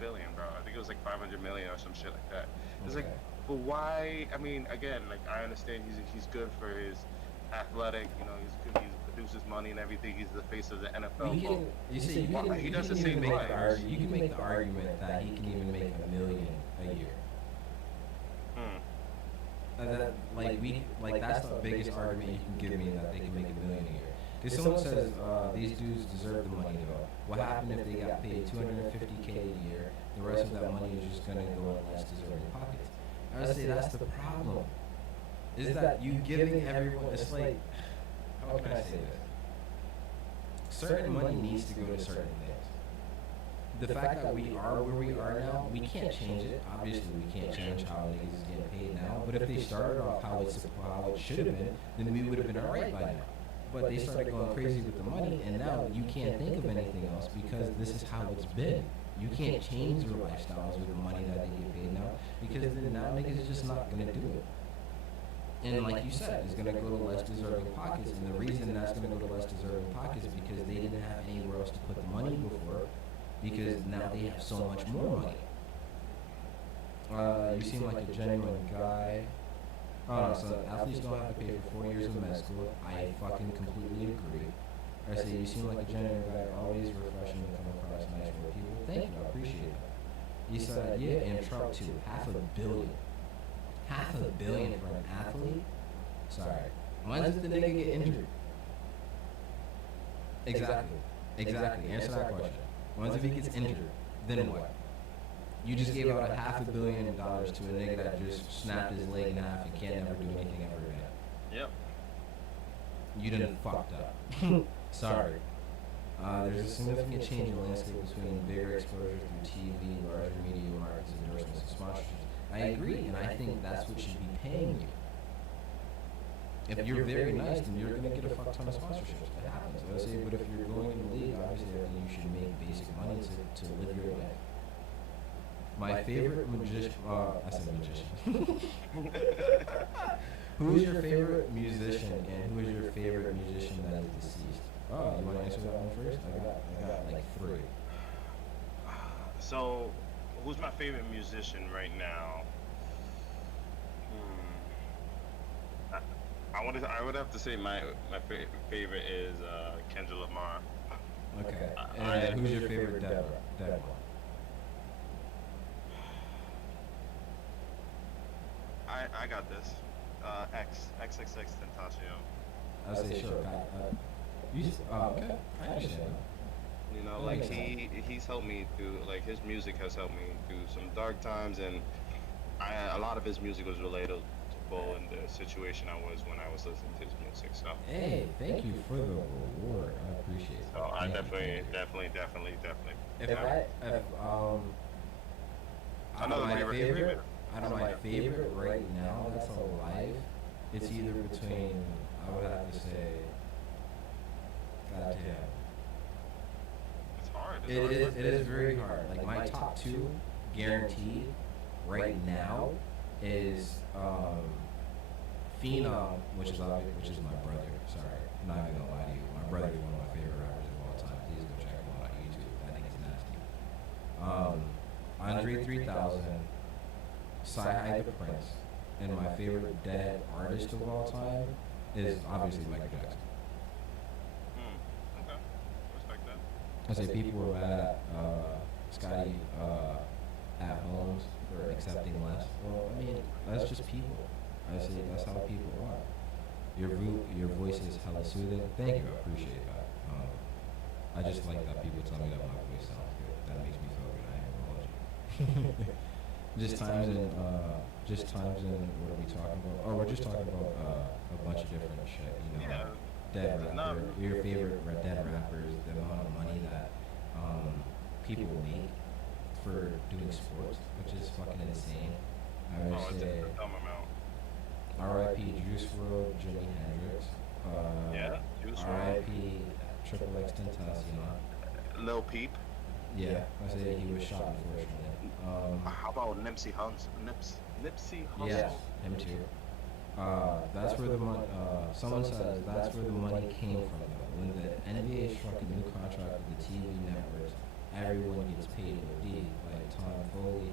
billion, bro. I think it was like 500 million or some shit like that. It's like, but why? I mean, again, like I understand he's good for his athletic. You know, he's good. He produces money and everything. He's the face of the NFL. He does the same thing. You can make the argument that he can even make $1 million a year. That's the biggest argument you can give me that they can make $1 million a year. Because someone says these dudes deserve the money though. What happened if they got paid 250K a year? The rest of that money is just gonna go in less deserving pockets. I would say that's the problem. Is that you giving everyone? It's like, how can I say this? Certain money needs to go to certain things. The fact that we are where we are now, we can't change it. Obviously, we can't change how niggas is getting paid now. But if they started off how it should have been, then we would have been alright by now. But they started going crazy with the money, and now you can't think of anything else because this is how it's been. You can't change their lifestyles with the money that they get paid now because then now niggas is just not gonna do it. And like you said, it's gonna go to less deserving pockets, and the reason that's gonna go to less deserving pockets is because they didn't have anywhere else to put the money before. Because now they have so much more money. You seem like a genuine guy. So athletes don't have to pay for 4 years of med school. I fucking completely agree. I say you seem like a genuine guy, always refreshing to come across nice with people. Thank you, I appreciate it. He said, yeah, and Trump too. $500 million. $500 million for an athlete? Sorry. When does the nigga get injured? Exactly. Answer that question. Once if he gets injured, then what? You just gave out $500 million to a nigga that just snapped his leg in half and can't never do anything ever again. Yep. You done fucked up. Sorry. There's a significant change in the landscape between bigger exposure through TV, larger media markets, endorsements, and sponsorships. I agree, and I think that's what should be paying you. If you're very nice, then you're gonna get a fuck ton of sponsorships. It happens. I would say, but if you're going in the league, obviously, you should make basic money to live your life. My favorite magician. I said magician. Who is your favorite musician, and who is your favorite musician that is deceased? Oh, you want to answer that one first? I got like three. So, who's my favorite musician right now? Hmm. I would have to say favorite is Kendrick Lamar. Okay. I And who's your favorite dead one? I got this. XXX Tentacion. I would say sure. Okay. I understand You know, that. That like makes sense. he's helped me through, like his music has helped me through some dark times, and a lot of his music was relatable in the situation I was when I was listening to his music. So Hey, thank you for the reward. I appreciate so that. I Thank you. definitely. If out of Another my favorite. favorite, out of my favorite right now that's alive, it's either between, I would have to say, goddamn. It's hard. It is very hard. Like my top two, guaranteed, right now, is Phenom, which is my brother. Sorry, I'm not even gonna lie to you. My brother is one of my favorite rappers of all time. Please go check him out on YouTube. I think it's nasty. Andre 3000, Sci-Hi the Prince, and my favorite dead artist of all time is obviously Michael Jackson. Okay. Respect that. I say people were mad at Scotty at Holmes for accepting less. Well, I mean, that's just people. I say that's how people are. Your voice is hella soothing. Thank you, I appreciate that. I just like that people tell me that my voice sounds good. That makes me feel good. I ain't gonna hold you. Just times in what are we talking about? Oh, we're just talking about a bunch of different shit. Yeah. Dead No. rapper, your favorite dead rappers, the amount of money that people make for doing sports, which is fucking insane. I would Oh, it's say a dumb amount. R.I.P. Juice WRLD, Jimi Hendrix. Yeah. Juice WRLD. R.I.P. Triple X Tentacion. Lil Peep. Yeah, I say he was shot unfortunately. How about Nipsey Hussle? Nipsey Hussle. Yeah, him too. That's where the money. Someone says that's where the money came from. Though, when the NBA struck a new contract with the TV networks, everyone gets paid OD. Like Tom Foley,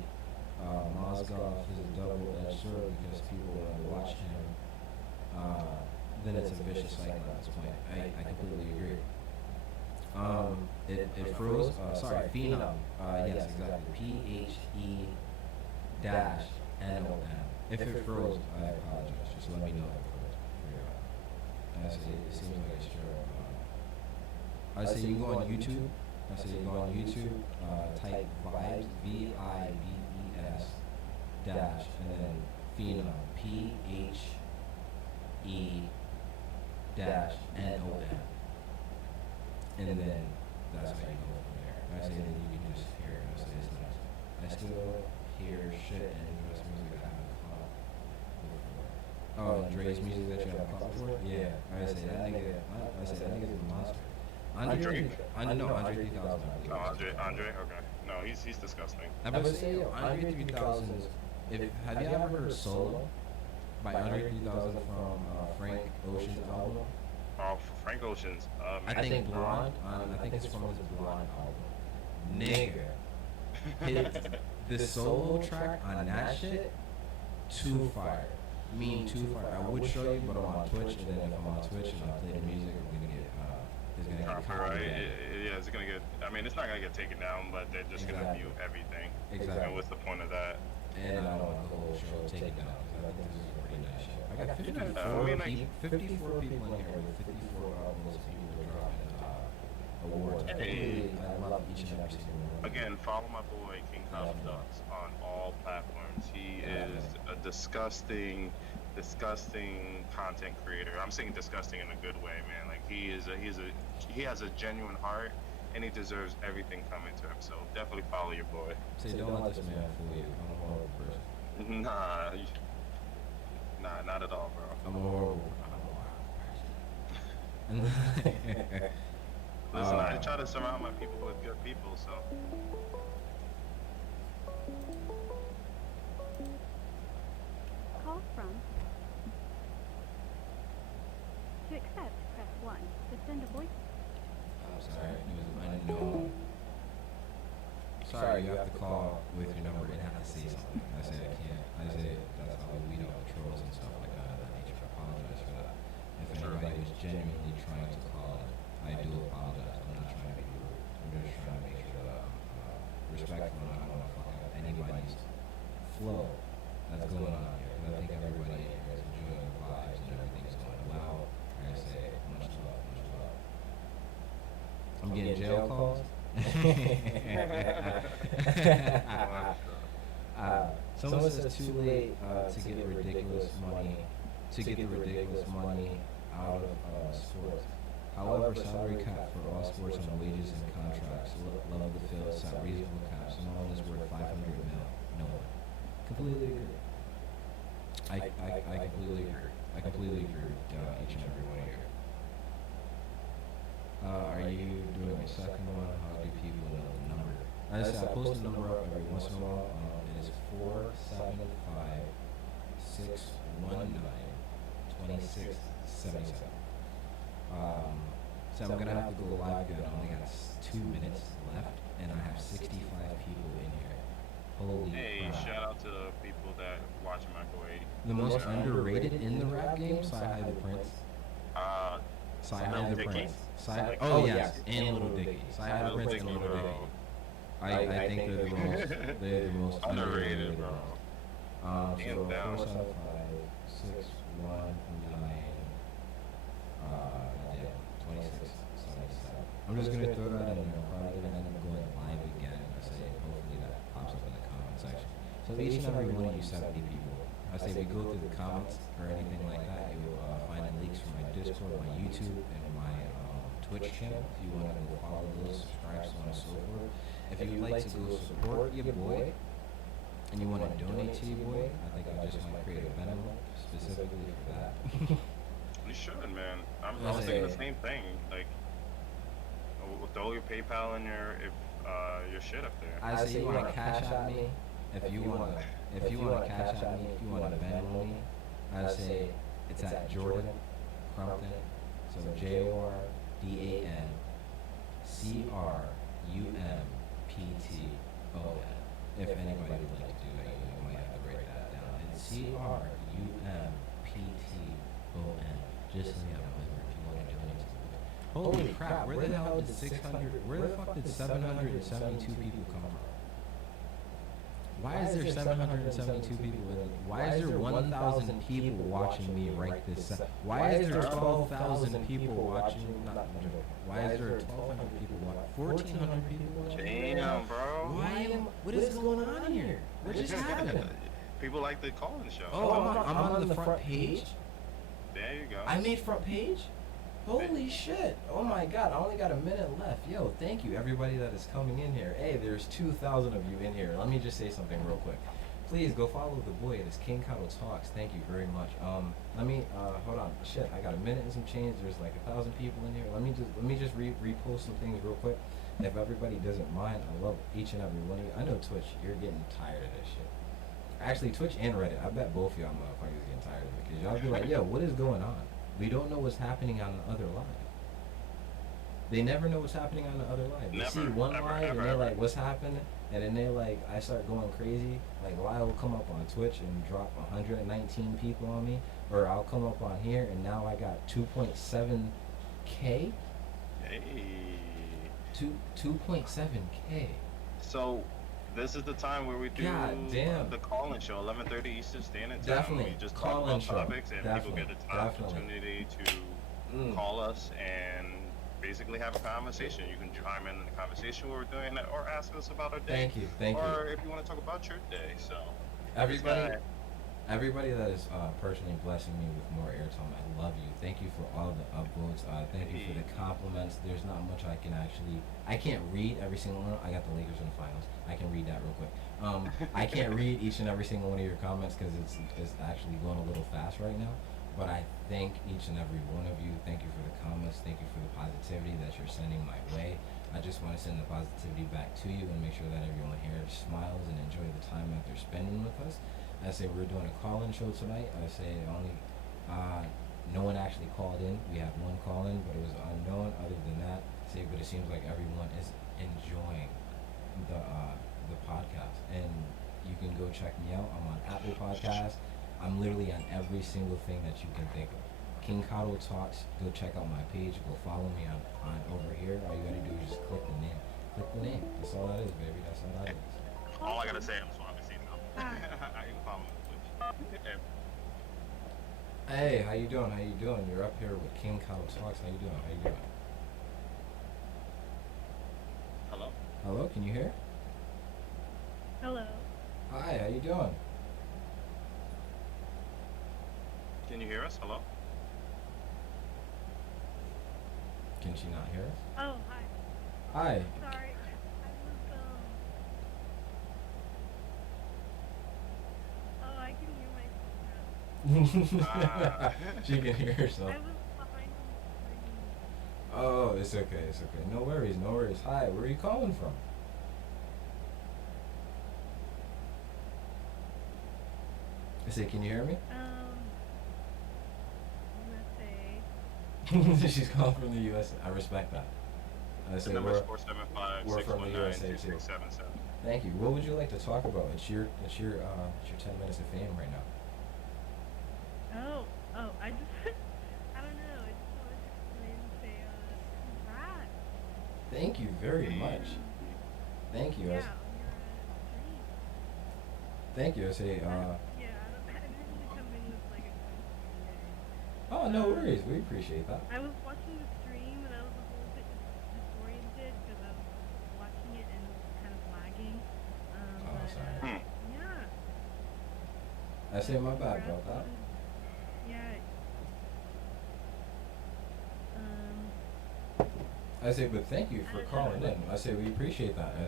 Mozgov is a double-edged sword because people want to watch him. Then it's a vicious cycle at this point. I completely agree. It froze. Sorry, Phenom. Yes, exactly. PHE-NOM. If it froze, I apologize. Just let me know if it froze. It seems like it's true. I say you go on YouTube. Type vibes, VIBES dash, and then Phenom, PHE-NOM. And then that's how you go from there. I say that you can just hear it. I say it's nice. I still hear shit in US music I haven't caught before. Oh, Dre's music that you haven't caught before? Yeah. I say that nigga's a monster. Drake? Andre 3000. Oh, Andre. Okay. No, he's disgusting. I would say Andre 3000 is. Have you ever heard Solo by Andre 3000 from Frank Ocean's album? Oh, Frank Ocean's. I think Blonde. I think it's from his Blonde album. Nigga, the solo track on that shit, too fire. Too fire. I would show you, but I'm on Twitch, and then if I'm on Twitch and I play the music, I'm gonna get it's gonna get Copyright. copyrighted. Yeah, it's gonna get. I mean, it's not gonna get taken down, but they're just gonna Exactly. mute everything. Exactly. And what's the point of that? And I don't want the whole show taken down because I think this is a pretty nice show. I got 54 I mean, like- people. 54 people in here with 54 albums. People are dropping awards. Hey. I love each and every single one. Again, follow my boy KingKadoTalks on all platforms. He is a disgusting content creator. I'm saying disgusting in a good way, man. Like he has a genuine heart, and he deserves everything coming to him. So definitely follow your boy. Say, don't let this man fool you. I'm a horrible person. Nah, not at all, bro. I'm a horrible person. Listen, I try to surround my people with good people, so. Call from. To accept, press 1. To send a voice. sorry, you have to call with your number and have to say something. I say, I can't. I say, that's how we weed out the trolls and stuff like that of that nature. I apologize for that. If anybody was genuinely trying to call in, I do apologize. I'm not trying to be rude. I'm just trying to make sure that I'm respectful and I don't want to fuck up anybody's flow that's going on here. And I think everybody here is enjoying the vibes and everything's going well. I say, much love, much love. I'm getting jail calls. Someone says too late to get ridiculous money, out of sports. However, salary cap for all sports on wages and contracts, level the field, set reasonable caps. Someone is worth 500 mil. No one. Completely agree. I completely agree. I completely agree with each and every one of you. Are you doing a second one? How do people know the number? As I said, I post the number up every once in a while. It is 475-619-2677. So I'm gonna have to go live again. I only got 2 minutes left, and I have 65 people in here. Holy Hey, crap. shout out to the people that watch my boy. The most underrated in the rap game, Sci-Hi the Prince. Sci-Hi the Dicky? Prince. Oh yes, and Little Dicky. Sci-Hi the Prince and Little Dicky. I think they're the most Underrated, bro. So Hands down. 475-619. Yeah, 2677. I'm just gonna throw that in there. I'm probably gonna end up going live again. I say hopefully that pops up in the comment section. So each and every one of you 70 people, I say if you go through the comments or anything like that, you will find links from my Discord, my YouTube, and my Twitch channel. If you want to go follow those, subscribe, so on and so forth. If you would like to go support your boy, and you want to donate to your boy, I think I just might create a Venmo specifically for that. You should, man. I was thinking the same thing. Like, throw your PayPal and your shit up there. I say you want to cash at me. If you want to cash at me, if you want to Venmo me, I say it's at Jordan Crumpton. So JordanCrumpton. If anybody would like to do that, you might have to break that down. It's CRUMPTON. Just so you have a number if you want to donate to me. Holy crap, where the hell did 772 people come from? Why is there 772 people with it? Why is there 1,000 people watching me right this second? Why is there 12,000 people watching? Why is there 1,200 people watching? 1,400 people watching? Damn, bro. What is going on here? What just happened? People like the call-in show. Oh, I'm on the front page? There you go. I made front page? Holy shit. Oh my god, I only got a minute left. Yo, thank you everybody that is coming in here. Hey, there's 2,000 of you in here. Let me just say something real quick. Please go follow the boy. It is KingKadoTalks. Thank you very much. Hold on. Shit, I got a minute and some change. There's like 1,000 people in here. Let me just repost some things real quick. If everybody doesn't mind, I love each and every one of you. I know Twitch, you're getting tired of this shit. Actually, Twitch and Reddit, I bet both of y'all motherfuckers getting tired of it. Because y'all be like, yo, what is going on? We don't know what's happening on the other live. They never know what's happening on the other live. They see one live and they're like, what's happening? And then they like, I start going crazy. Like, Lyle will come up on Twitch and drop 119 people on me. Or I'll come up on here and now I got 2.7K. Hey. 2.7K. So, this is the time where we do the call-in show, 11:30 Eastern Standard Time. Definitely. We just talk about topics and people get the Definitely. opportunity to call us and basically have a conversation. You can chime in the conversation while we're doing that, or ask us about our day. Thank you. Or if you want to talk about your day. So, everybody that is personally blessing me with more airtime, I love you. Thank you for all the upvotes. Thank you for the compliments. There's not much I can't read every single one. I got the Lakers in the finals. I can read that real quick. I can't read each and every single one of your comments because it's actually going a little fast right now. But I thank each and every one of you. Thank you for the comments. Thank you for the positivity that you're sending my way. I just want to send the positivity back to you and make sure that everyone here smiles and enjoy the time that they're spending with us. I say we're doing a call-in show tonight. I say no one actually called in. We had one call-in, but it was unknown. Other than that, but it seems like everyone is enjoying the go check me out. I'm on Apple Podcasts. I'm literally on every single thing that you can think of. King Kado Talks. Go check out my page. Go follow me on over here. All you gotta do is just click the name. Click the name. That's all that is, baby. That's all that is. All I gotta say, I'm Soavecito. I can follow me on Twitch. Hey, how you doing? How you doing? You're up here with King Kado Talks. How you doing? How you doing? Hello? Hello, can you hear? Hello. Hi, how you doing? Can you hear us? Hello? Can she not hear us? Oh, hi. Hi. Sorry. Oh, I can hear myself now. She can hear herself. I was behind the screen. Oh, it's okay, it's okay. No worries, no worries. Hi, where are you calling from? I say, can you hear me? USA. She's calling from the US. I respect that. I say, The number is we're from the USA too. 475-619-2377. Thank you. What would you like to talk about? It's your 10 minutes of fame right now. Oh, I just, I don't know. I just wanted to come in and say, congrats. Thank you very much. Thank you. Yeah, I on your stream. Thank you. I say, Yeah, I didn't really come in with like a question or anything. oh, no worries. We appreciate that. I was watching the stream and I was a little bit disoriented because I was watching it and it was kind of lagging. Oh, But, sorry. yeah. I say my bad about Congrats that. on- Yeah. I say, but thank you for calling in. I say we appreciate that. I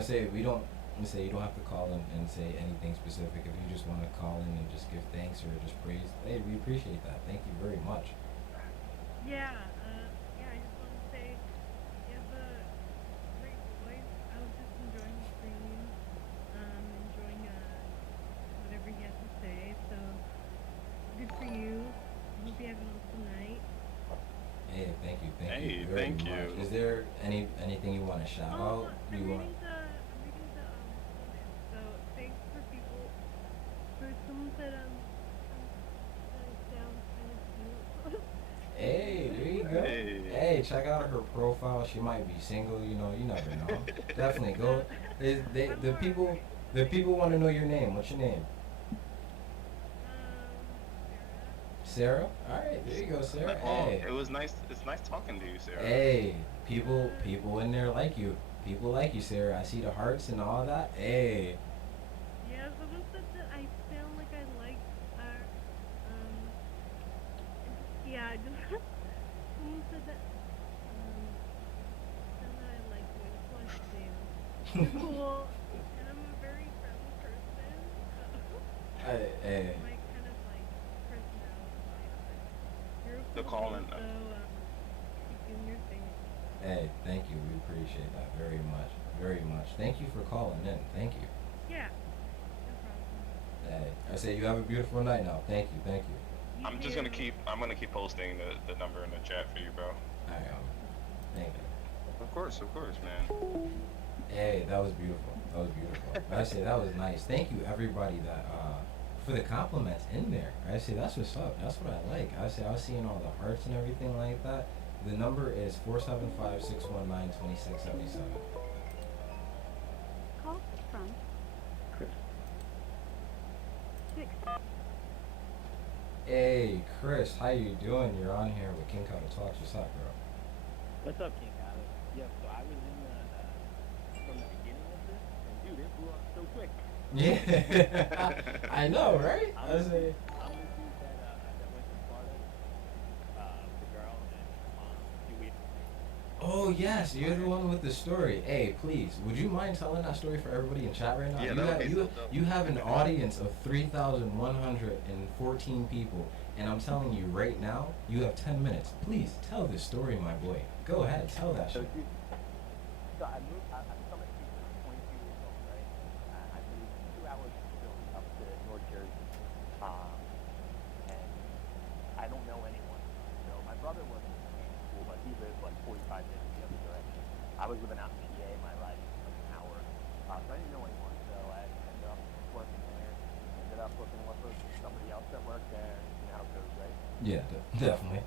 say we don't. I say you don't have to call in and say anything specific. If you just want to call in and just give thanks or just praise, hey, we appreciate that. Thank you very much. Yeah, I just want to say you have a great voice. I was just enjoying the stream, enjoying whatever he has to say. So good for you. Hope you have an awesome night. Hey, thank you Hey, very thank much. you. Is there anything you want to shout out? I'm You want? reading the comments. So thanks for people. For someone said I sound kind of cute. Hey, there you go. Hey. Hey, check out her profile. She might be single. You know, you never know. Definitely go. The people want to know your name. What's your name? Sarah. Sarah? Alright, there you go, Sarah. Well, Hey. it was nice. It's nice talking to you, Sarah. Hey, people in there like you. People like you, Sarah. I see the hearts and all that. Hey. Yeah, someone said that I sound like I like our, yeah, just, someone said that, sound that I like voice plus You're cool, and I'm a very friendly person, so, Hey. my kind of, like, personality, you're a The cool calling. dude, so, keep doing your thing. Hey, thank you. We appreciate that very much. Very much. Thank you for calling in. Thank you. Yeah, no problem. Hey. I say you have a beautiful night now. Thank you. Thank you. You I'm just gonna too. keep. I'm gonna keep posting the number in the chat for you, bro. Alright, thank you. Of course, man. Hey, that was beautiful. That was beautiful. I say that was nice. Thank you everybody that for the compliments in there. I say that's what's up. That's what I like. I say I was seeing all the hearts and everything like that. The number is 475-619-2677. Call from Chris. 6. Hey, Chris, how you doing? You're on here with King Kado Talks. What's up, bro? What's up, King Kado? Yeah, so I was in the from the beginning of this, and dude, it blew up so quick. Yeah, I know, right? I I'm say, the dude that went to Florida, the girl, and she weird. oh yes, you're the one with the story. Hey, please, would you mind telling that story for everybody in chat right now? Yeah, you that would have, be you, so dope. you have an audience of 3,114 people, and I'm telling you right now, you have 10 minutes. Please tell this story, my boy. Go ahead, tell that So shit. dude, I'm from a kid, 22 years old, right? I moved 2 hours from Philly up to North Jersey, and I don't know anyone. So my brother was in the same school, but he lived like 45 minutes the other direction. I was living out in PA, my ride was like an hour, so I didn't know anyone. So I ended up Yeah, definitely.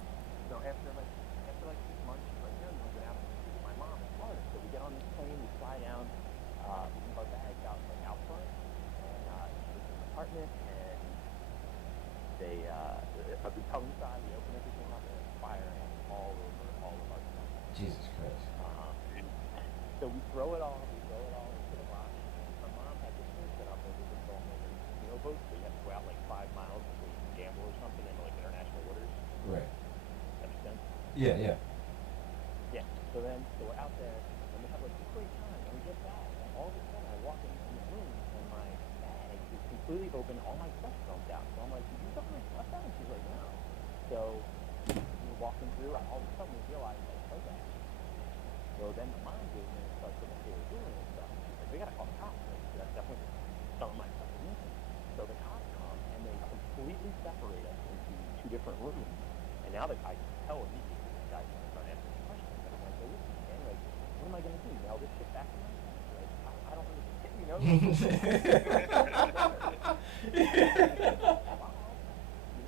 So after like 6 months, she's like, no, you want to go down to visit my mom in Florida. So we get on this plane, we fly down, we leave our bags out front, and she lives in an apartment, and we come inside, we open everything up, and there's fire ants all over all of our stuff. Jesus Christ. So we throw it all into the box. My mom had this thing set up where we could go on those casino boats, so you have to go out like 5 miles before you can gamble or something into like international waters. Right. That makes sense? Yeah, yeah. Yeah. So we're out there, and we have like a great time, and we get back, and all of a sudden I walk in the room, and my bag is completely open, all my stuff's dumped out. So I'm like, did you dump my stuff out? And she's like, no. So we're walking through, and all of a sudden we realize, like, okay. So then the mom goes in and starts looking at what we're doing and stuff. She's like, we gotta call the cops. Like, that's definitely some of my stuff is missing. So the cops come, and they completely separate us into two different rooms. And now I can tell immediately this guy's gonna start asking me questions. And I'm like, well, listen, man, like, what am I gonna do? Mail this shit back to my parents? Like, I don't understand, you know? You know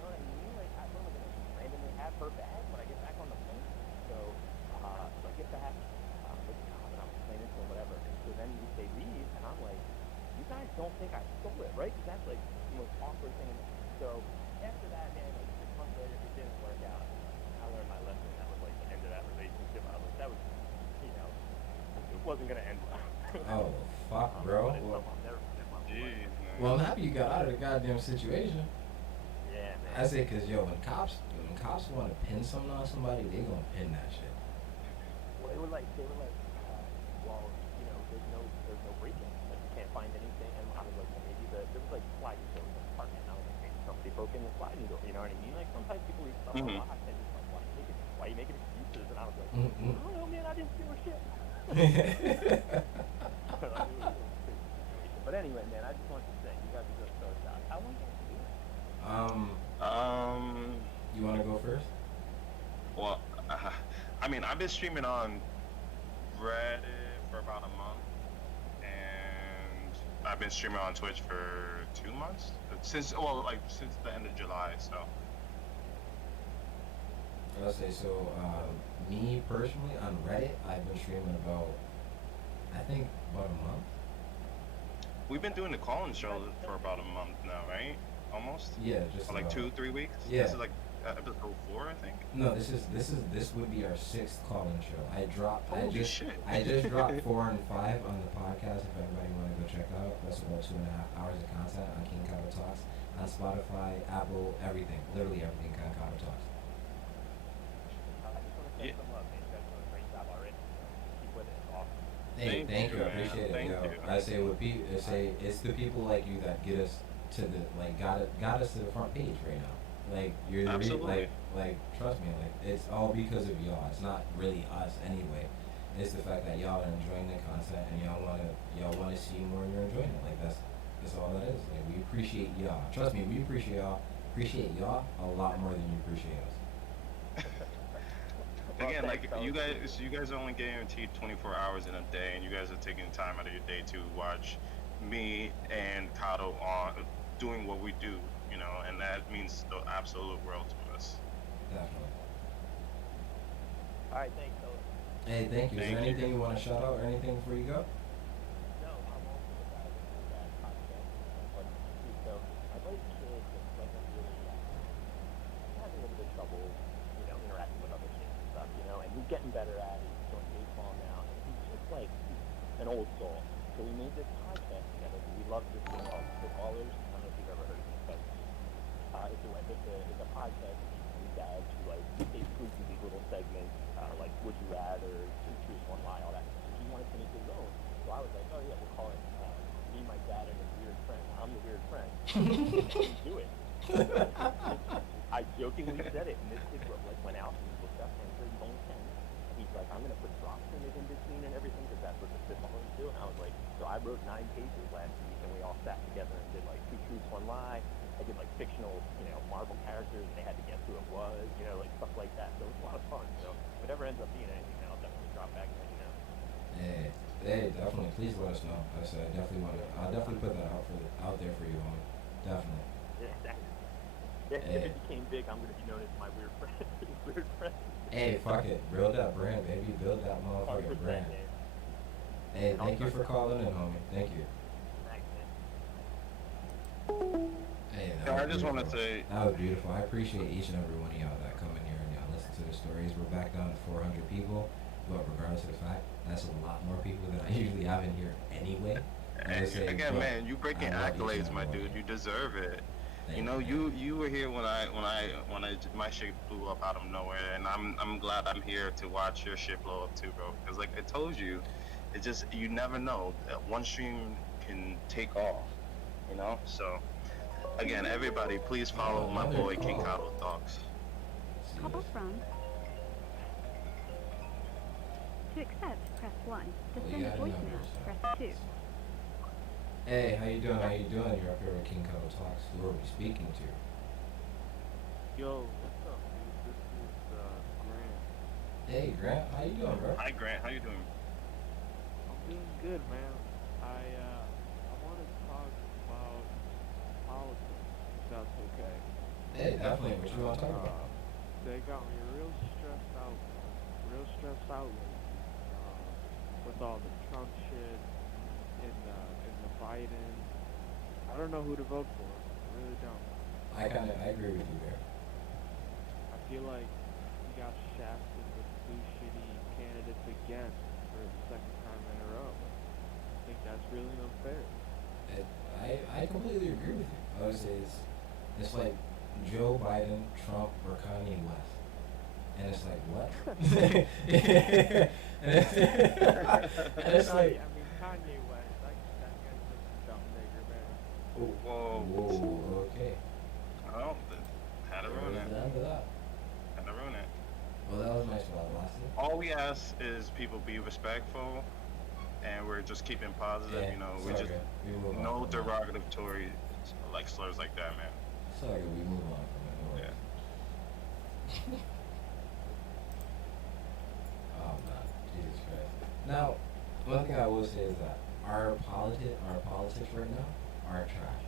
what I mean? Like, what am I gonna randomly have her bag when I get back on the plane? So I get back with the cop, and I'm explaining to him whatever. And so then they leave, and I'm like, you guys don't think I stole it, right? Because that's like the most awkward thing. So after that, man, like 6 months later, it didn't work out. I learned my lesson. That was like the end of that relationship. That was, it wasn't gonna end well. Oh, fuck, bro. But it's something I'll never forget my whole Jeez, life. man. Well, I'm happy you got out of the goddamn situation. Yeah, man. I say, cause yo, when cops want to pin something on somebody, they gonna pin that shit. Well, they were like, well, there's no break-in. Like, you can't find anything. And I was like, well, maybe there was like sliding doors in the apartment. And I was like, maybe somebody broke in the sliding door. You know what I mean? Like, sometimes people leave stuff unlocked, and it's like, why are you making excuses? And I was like, I don't know, man, I didn't steal shit. But anyway, man, I just wanted to say, you guys are just so shocked. How long have you been doing it? You wanna go first? Well, I mean, I've been streaming on Reddit for about a month, and I've been streaming on Twitch for 2 months since the end of July. So I'll say so. Me personally, on Reddit, I've been streaming about a month. we've been doing the call-in show for about a month now, right? Almost. Yeah, just Or like about. 2-3 weeks. Yeah. This is like episode 4, I think. No, this would be our 6th call-in show. I Holy shit. just dropped 4 and 5 on the podcast. If anybody want to go check it out, that's about 2.5 hours of content on KingKadoTalks on Spotify, Apple, everything, literally everything. KingKadoTalks. I just want to say Yeah. some love, man. You guys are doing a great job already. Keep with it. It's awesome. Hey, Thank thank you, you. I man. appreciate it. Thank Yo. you. I say it's the people like you that get us to the got us to the front page right now. Like you're the Absolutely. like trust me, like it's all because of y'all. It's not really us anyway. It's the fact that y'all are enjoying the content and y'all wanna see more and you're enjoying it. Like that's all that is. Like we appreciate y'all. Trust me, we appreciate y'all a lot more than you appreciate us. Well, Again, thanks, like fellas. you guys are only guaranteed 24 hours in a day, and you guys are taking time out of your day to watch me and Kado on doing what we do, and that means the absolute world to us. Definitely. All right, thanks, fellas. Hey, thank you. Is Thank there you. anything you want to shout out or anything before you go? No, I'm also the guy that did that podcast. But so my buddy's kid just wasn't really having a little bit of trouble, interacting with other kids and stuff, and he's getting better at it. He's doing baseball now, and he's just like an old soul. So we made this podcast together. We love this thing called Footballers. I don't know if you've ever heard of it, but it's a podcast with dads who basically do these little segments, like Would You Rather, Two Truths, One Lie, all that. He wanted to make his own, so I was like, oh yeah, we'll call it Me, My Dad, and His Weird Friend. I'm the weird friend. Please do it. I jokingly said it, and this kid went out and looked up and said he's only 10. And he's like, I'm gonna put drops in it in between and everything because that's what the footballers do. And I was like, so I wrote 9 pages last week, and we all sat together and did like Two Truths, One Lie. I did like fictional, Marvel characters, and they had to guess who it was, like stuff like that. So it was a lot of fun. So if it ever ends up being anything, I'll definitely drop back and let you know. Hey, definitely. Please let us know. I said I'll definitely put that out there for you, homie. Definitely. Yeah, thanks. If Hey. it became big, I'm gonna be known as my weird friend. Weird friend. Hey, fuck it. Build that brand, baby. Build that motherfucking 100%, brand. man. Hey, And I'll thank you start for calling in, homie. Thank you. Thanks, man. Hey, that Yeah, was I just want to beautiful. say, That was beautiful. I appreciate each and every one of y'all that come in here and y'all listen to the stories. We're back down to 400 people, but regardless of the fact, that's a lot more people than I usually have in here anyway. And I say, again, but man, you breaking I love each and accolades, every my one of dude. you. You deserve it. Thank You know, you. you were here when my shit blew up out of nowhere, and I'm glad I'm here to watch your shit blow up too, bro. Because like I told you, it just you never know. One stream can take off, you know. So again, everybody, please follow my Another boy call. KingKadoTalks. Let's see Call this. from. To accept, press 1. To Oh, send you a got a number, voicemail, so. press 2. Hey, how you doing? How you doing? You're up here with King Kado Talks. Who are we speaking to? Yo, what's up, dude? This is Grant. Hey, Grant. How you doing, bro? Hi Grant, how you doing? I'm doing good, man. I want to talk about politics, if that's okay. Hey, definitely. What you want to talk about? They got me real stressed out, man. Real stressed out lately. With all the Trump shit and the Biden. I don't know who to vote for. I really don't. I agree with you there. I feel like we got shafted with two shitty candidates again for the second time in a row. I think that's really unfair. I completely agree with you. I would say it's like Joe Biden, Trump, or Kanye West. And it's like, what? and it's like, I mean, Kanye West, that guy's just a dumb nigger, man. Whoa. okay. Oh, had to ruin There's it. the end of that. Had to ruin it. Well, that was nice while it lasted. All we ask is people be respectful, and we're just keeping positive. Yeah, You know, it's we all just good. We move on no from that. derogatory like slurs like that, man. It's all good. We move on from it. No Yeah. worries. Oh man, Jesus Christ. Now, one thing I will say is that our politics right now are trash.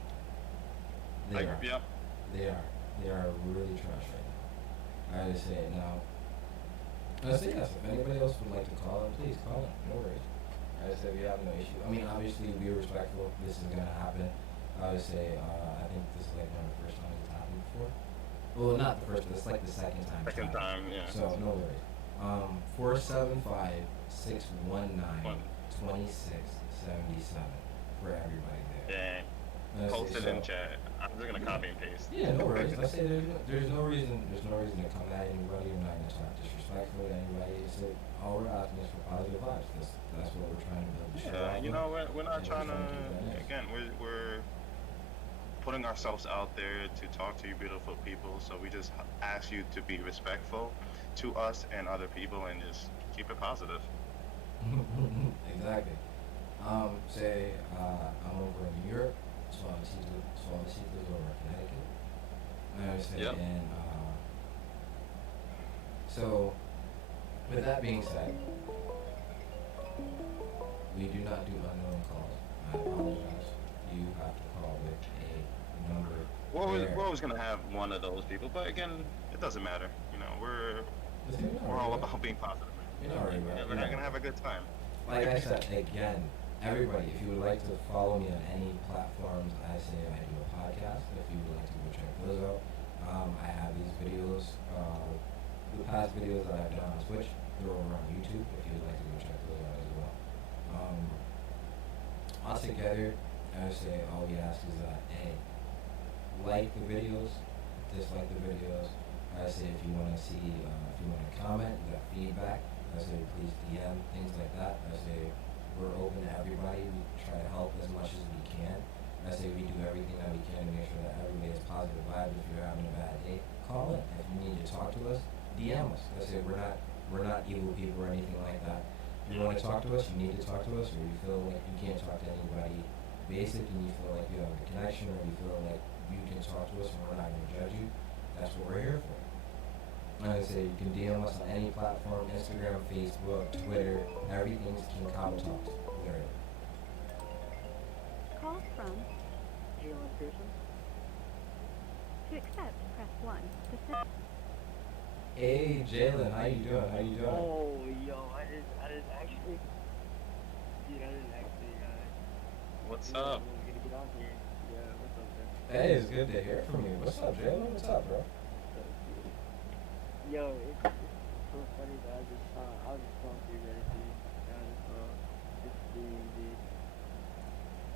They Like, are. yep. They are really trash right now. I just say it now. I say yes. If anybody else would like to call in, please call in. No worries. I just say we have no issue. I mean, obviously, be respectful. This is gonna happen. I would say I think this is like one of the first times it's happened before. Well, not the first, but it's like the second time. it's Second happened. time, yeah. So no worries. 475-619-2677 for everybody there. Yeah. Let's Post say it in so. chat. I'm just gonna copy and paste. Yeah, no worries. I say there's no reason to come at anybody. You're not gonna talk disrespectful to anybody. It's like, all we're asking is for positive vibes. That's what we're trying to build. The show Yeah, off you of, know, we're not and trying to. keep that nice. Again, we're putting ourselves out there to talk to you beautiful people. So we just ask you to be respectful to us and other people, and just keep it positive. Exactly. Say I'm over in New York. Soavecito's over in Connecticut. I understand. Yep. And so, with that being said, we do not do unknown calls. I apologize. You have to call with a number. We're always gonna have one of those people, but again, it doesn't matter. You know, we're all about being positive. You know, right, We're not gonna have a good time. Like I said, again, everybody, if you would like to follow me on any platforms, I say I do a podcast. If you would like to go check those out, I have these videos. The past videos that I've done on Twitch, they're over on YouTube. If you would like to go check those out as well. Altogether, I would say all we ask is that, hey, like the videos, dislike the videos. I say if you want to see, if you want to comment, you got feedback, I say please DM, things like that. I say we're open to everybody. We try to help as much as we can. I say we do everything that we can to make sure that everybody has positive vibes. If you're having a bad day, call in. If you need to talk to us, DM us. I say we're not evil people or anything like that. If you want to talk to us, you need to talk to us, or you feel like you can't talk to anybody basic and you feel like you have a connection, or you feel like you can talk to us and we're not going to judge you, that's what we're here for. Like I say, you can DM us on any platform, Instagram, Facebook, Twitter, everything's KingKadoTalks. Literally. Call from. Jalen Pearson. To accept, 1. Pacific. Hey, Jalen, how you doing? How you doing? Oh, yo, I didn't actually, dude, I didn't actually, What's know I up? was gonna get on here. Yeah, what's up, man? Hey, it's good to hear from you. What's up, Jalen? What's up, bro? Yo, it's so funny that I was just going through Reddit, dude. I just saw this stream, dude.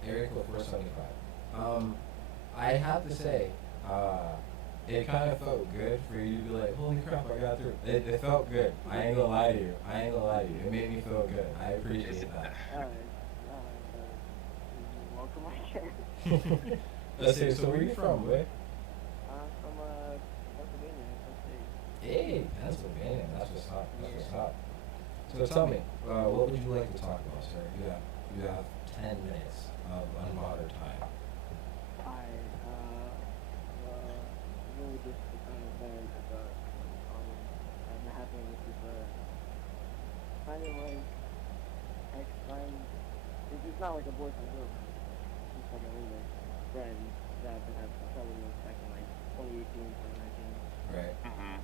Area code 475. I have to say, it kind of felt good for you to be like, holy crap, I got through. It felt good. I ain't gonna lie to you. It made me feel good. I appreciate that. Welcome, I guess. Let's see, so where you from, boy? From, Pennsylvania, Penn State. Hey, Pennsylvania. That's what's up. So tell me, what would you like to talk about, sir? You have 10 minutes of unbothered time. Really just to kind of vent about what happened with this kind of like ex-friend. It's not like a boyfriend girlfriend. It's like a roommate friend that I've been having trouble with back in like 2018, 2019. Right. Mm-hmm.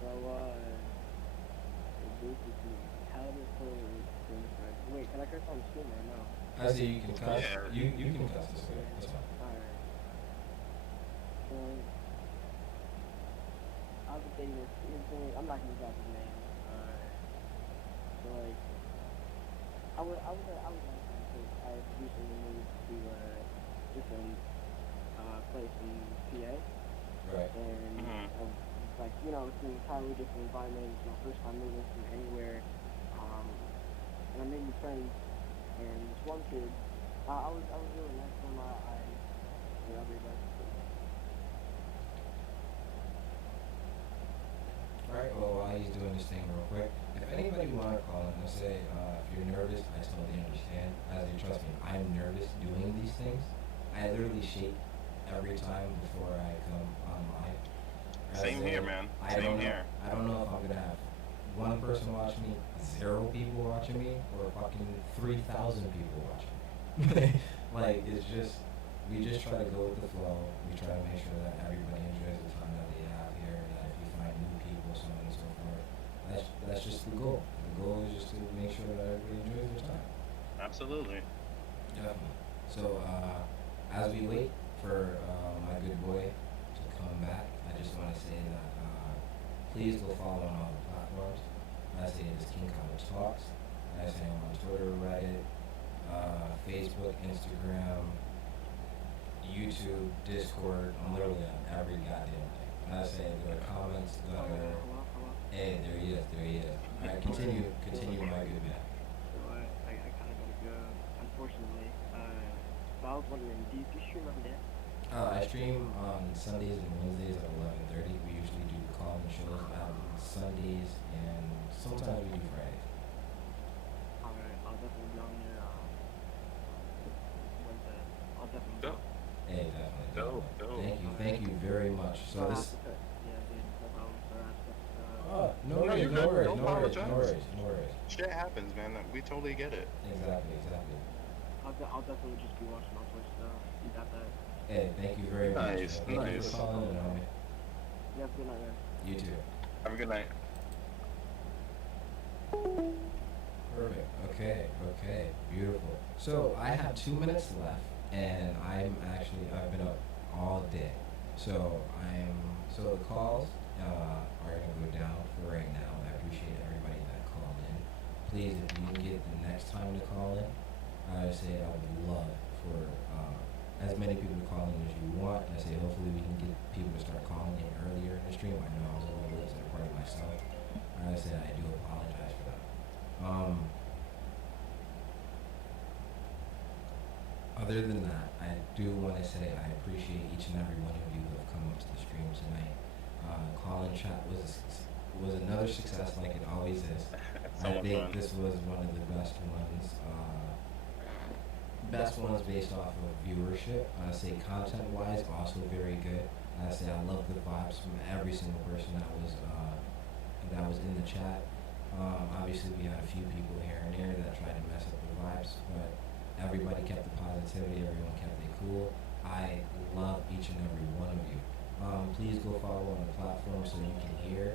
So it basically how this whole thing started. Wait, can I curse on the stream right now? I see you can cuss. Yeah. You can cuss this way. That's fine. Alright. So I was dating this I'm not gonna drop his name. So like I was because I recently moved to a different place in PA, Right. and I was like, it's an entirely different environment. It's my first time moving from anywhere, and I made new friends. And this one kid, I was really nice to him. I'll be back. Alright, well, while he's doing this thing real quick, if anybody want to call in and say, if you're nervous, I totally understand. As you trust me, I'm nervous doing these things. I literally shake every time before I come online. Same here, man. Same here. I don't know if I'm going to have one person watching me, 0 people watching me, or fucking 3,000 people watching me. Like, we just try to go with the flow. We try to make sure that everybody enjoys the time that they have here, and that if you find new people, so on and so forth, that's just the goal. The goal is just to make sure that everybody enjoys their time. Absolutely. Definitely. So, as we wait for my good boy to come back, I just want to say that please go follow on all the platforms. I say it is KingKadoTalks. I say I'm on Twitter, Reddit, Facebook, Instagram, YouTube, Discord. I'm literally on every goddamn thing. And I say go to comments, go to... Hello. Hey, there he is. Alright, continue my good man. So I kind of gotta go, unfortunately. But I was wondering, do you stream every day? I stream on Sundays and Wednesdays at 11:30. We usually do call-in shows on Sundays and sometimes we do Fridays. Alright, I'll definitely be on there. Wednesday. I'll definitely Dope. Hey, definitely. Dope. Thank you very much. So this... Yeah, dude, no problem, sir. No No, you're good. worries, Don't no worries. apologize. Shit happens, man. We totally get it. Exactly. I'll definitely just be watching on Twitch, so you got that. Hey, thank you very much. Nice, Thank you nice. for calling in, homie. You have a good night, man. You too. Have a good night. Perfect. Okay. Beautiful. So I have 2 minutes left, and I've been up all day. So the calls are gonna go down for right now. I appreciate everybody that called in. Please, if you can get the next time to call in, I say I would love for as many people to call in as you want. And I say hopefully we can get people to start calling in earlier in the stream. I know I was a little late to the party myself. And I say I do apologize for that. Other than that, I do want to say I appreciate each and every one of you who have come up to the stream tonight. Call-in chat was another success, like it always is. I think this was one of the best ones. Best ones based off of viewership. I say content-wise, also very good. I say I love the vibes from every single person that was in the chat. Obviously, we had a few people here and there that tried to mess up the vibes, but everybody kept the positivity. Everyone kept it cool. I love each and every one of you. Please go follow on the platform so you can hear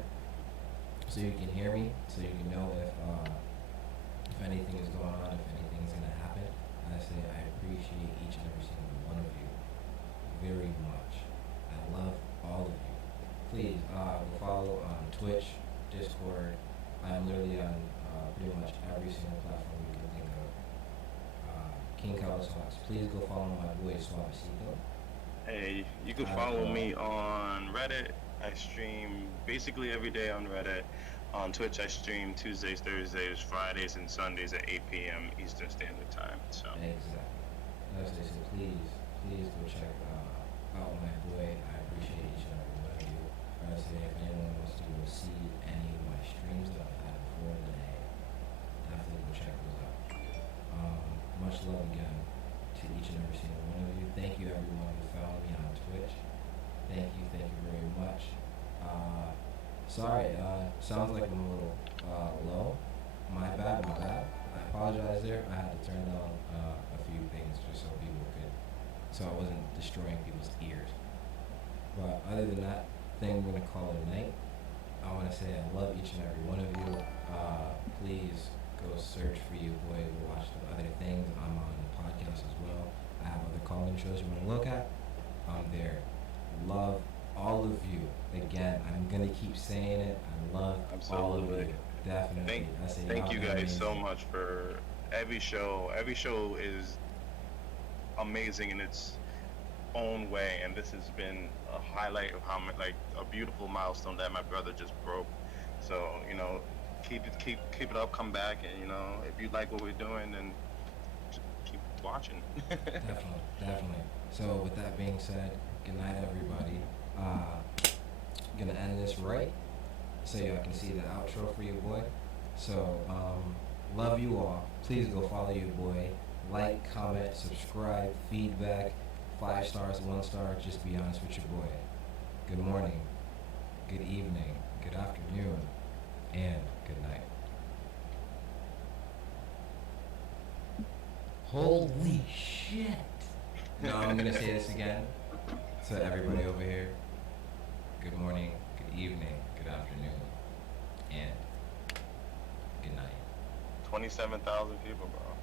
me, so you can know if anything is going on, if anything's gonna happen. I say I appreciate each and every single one of you very much. I love all of you. Please go follow on Twitch, Discord. I'm literally on pretty much every single platform you can think of. KingKadoTalks. Please go follow my boy Soavecito. Hey, you can follow me on Reddit. I stream basically every day on Reddit. On Twitch, I stream Tuesdays, Thursdays, Fridays, and Sundays at 8 p.m. Eastern Standard Time. So. Exactly. Like I say, so please go check out my boy. I appreciate each and every one of you. Like I say, if anyone wants to go see any of my streams that I've had before, then hey, definitely go check those out. Much love again to each and every single one of you. Thank you everyone who found me on Twitch. Thank you very much. Sorry, sounds like I'm a little low. My bad. I apologize there. I had to turn down a few things just so I wasn't destroying people's ears. But other than that, I think we're gonna call it a night. I want to say I love each and every one of you. Please go search for you, boy. Go watch the other things. I'm on the podcast as well. I have other call-in shows you want to look at. I'm there. Love all of you. Again, I'm gonna keep saying it. I love all of you. Definitely. Thank you guys so much for every show. Every show is amazing in its own way, and this has been a highlight of how like a beautiful milestone that my brother just broke. So keep it up. Come back, and if you like what we're doing, then just keep watching. Definitely. So with that being said, good night, everybody. Gonna end this right so y'all can see the outro for your boy. So love you all. Please go follow your boy. Like, comment, subscribe, feedback, 5 stars, 1 star. Just be honest with your boy. Good morning, good evening, good afternoon, and good night. Holy shit. No, I'm gonna say this again. So everybody over here, good morning, good evening, good afternoon, and good night. 27,000 people, bro.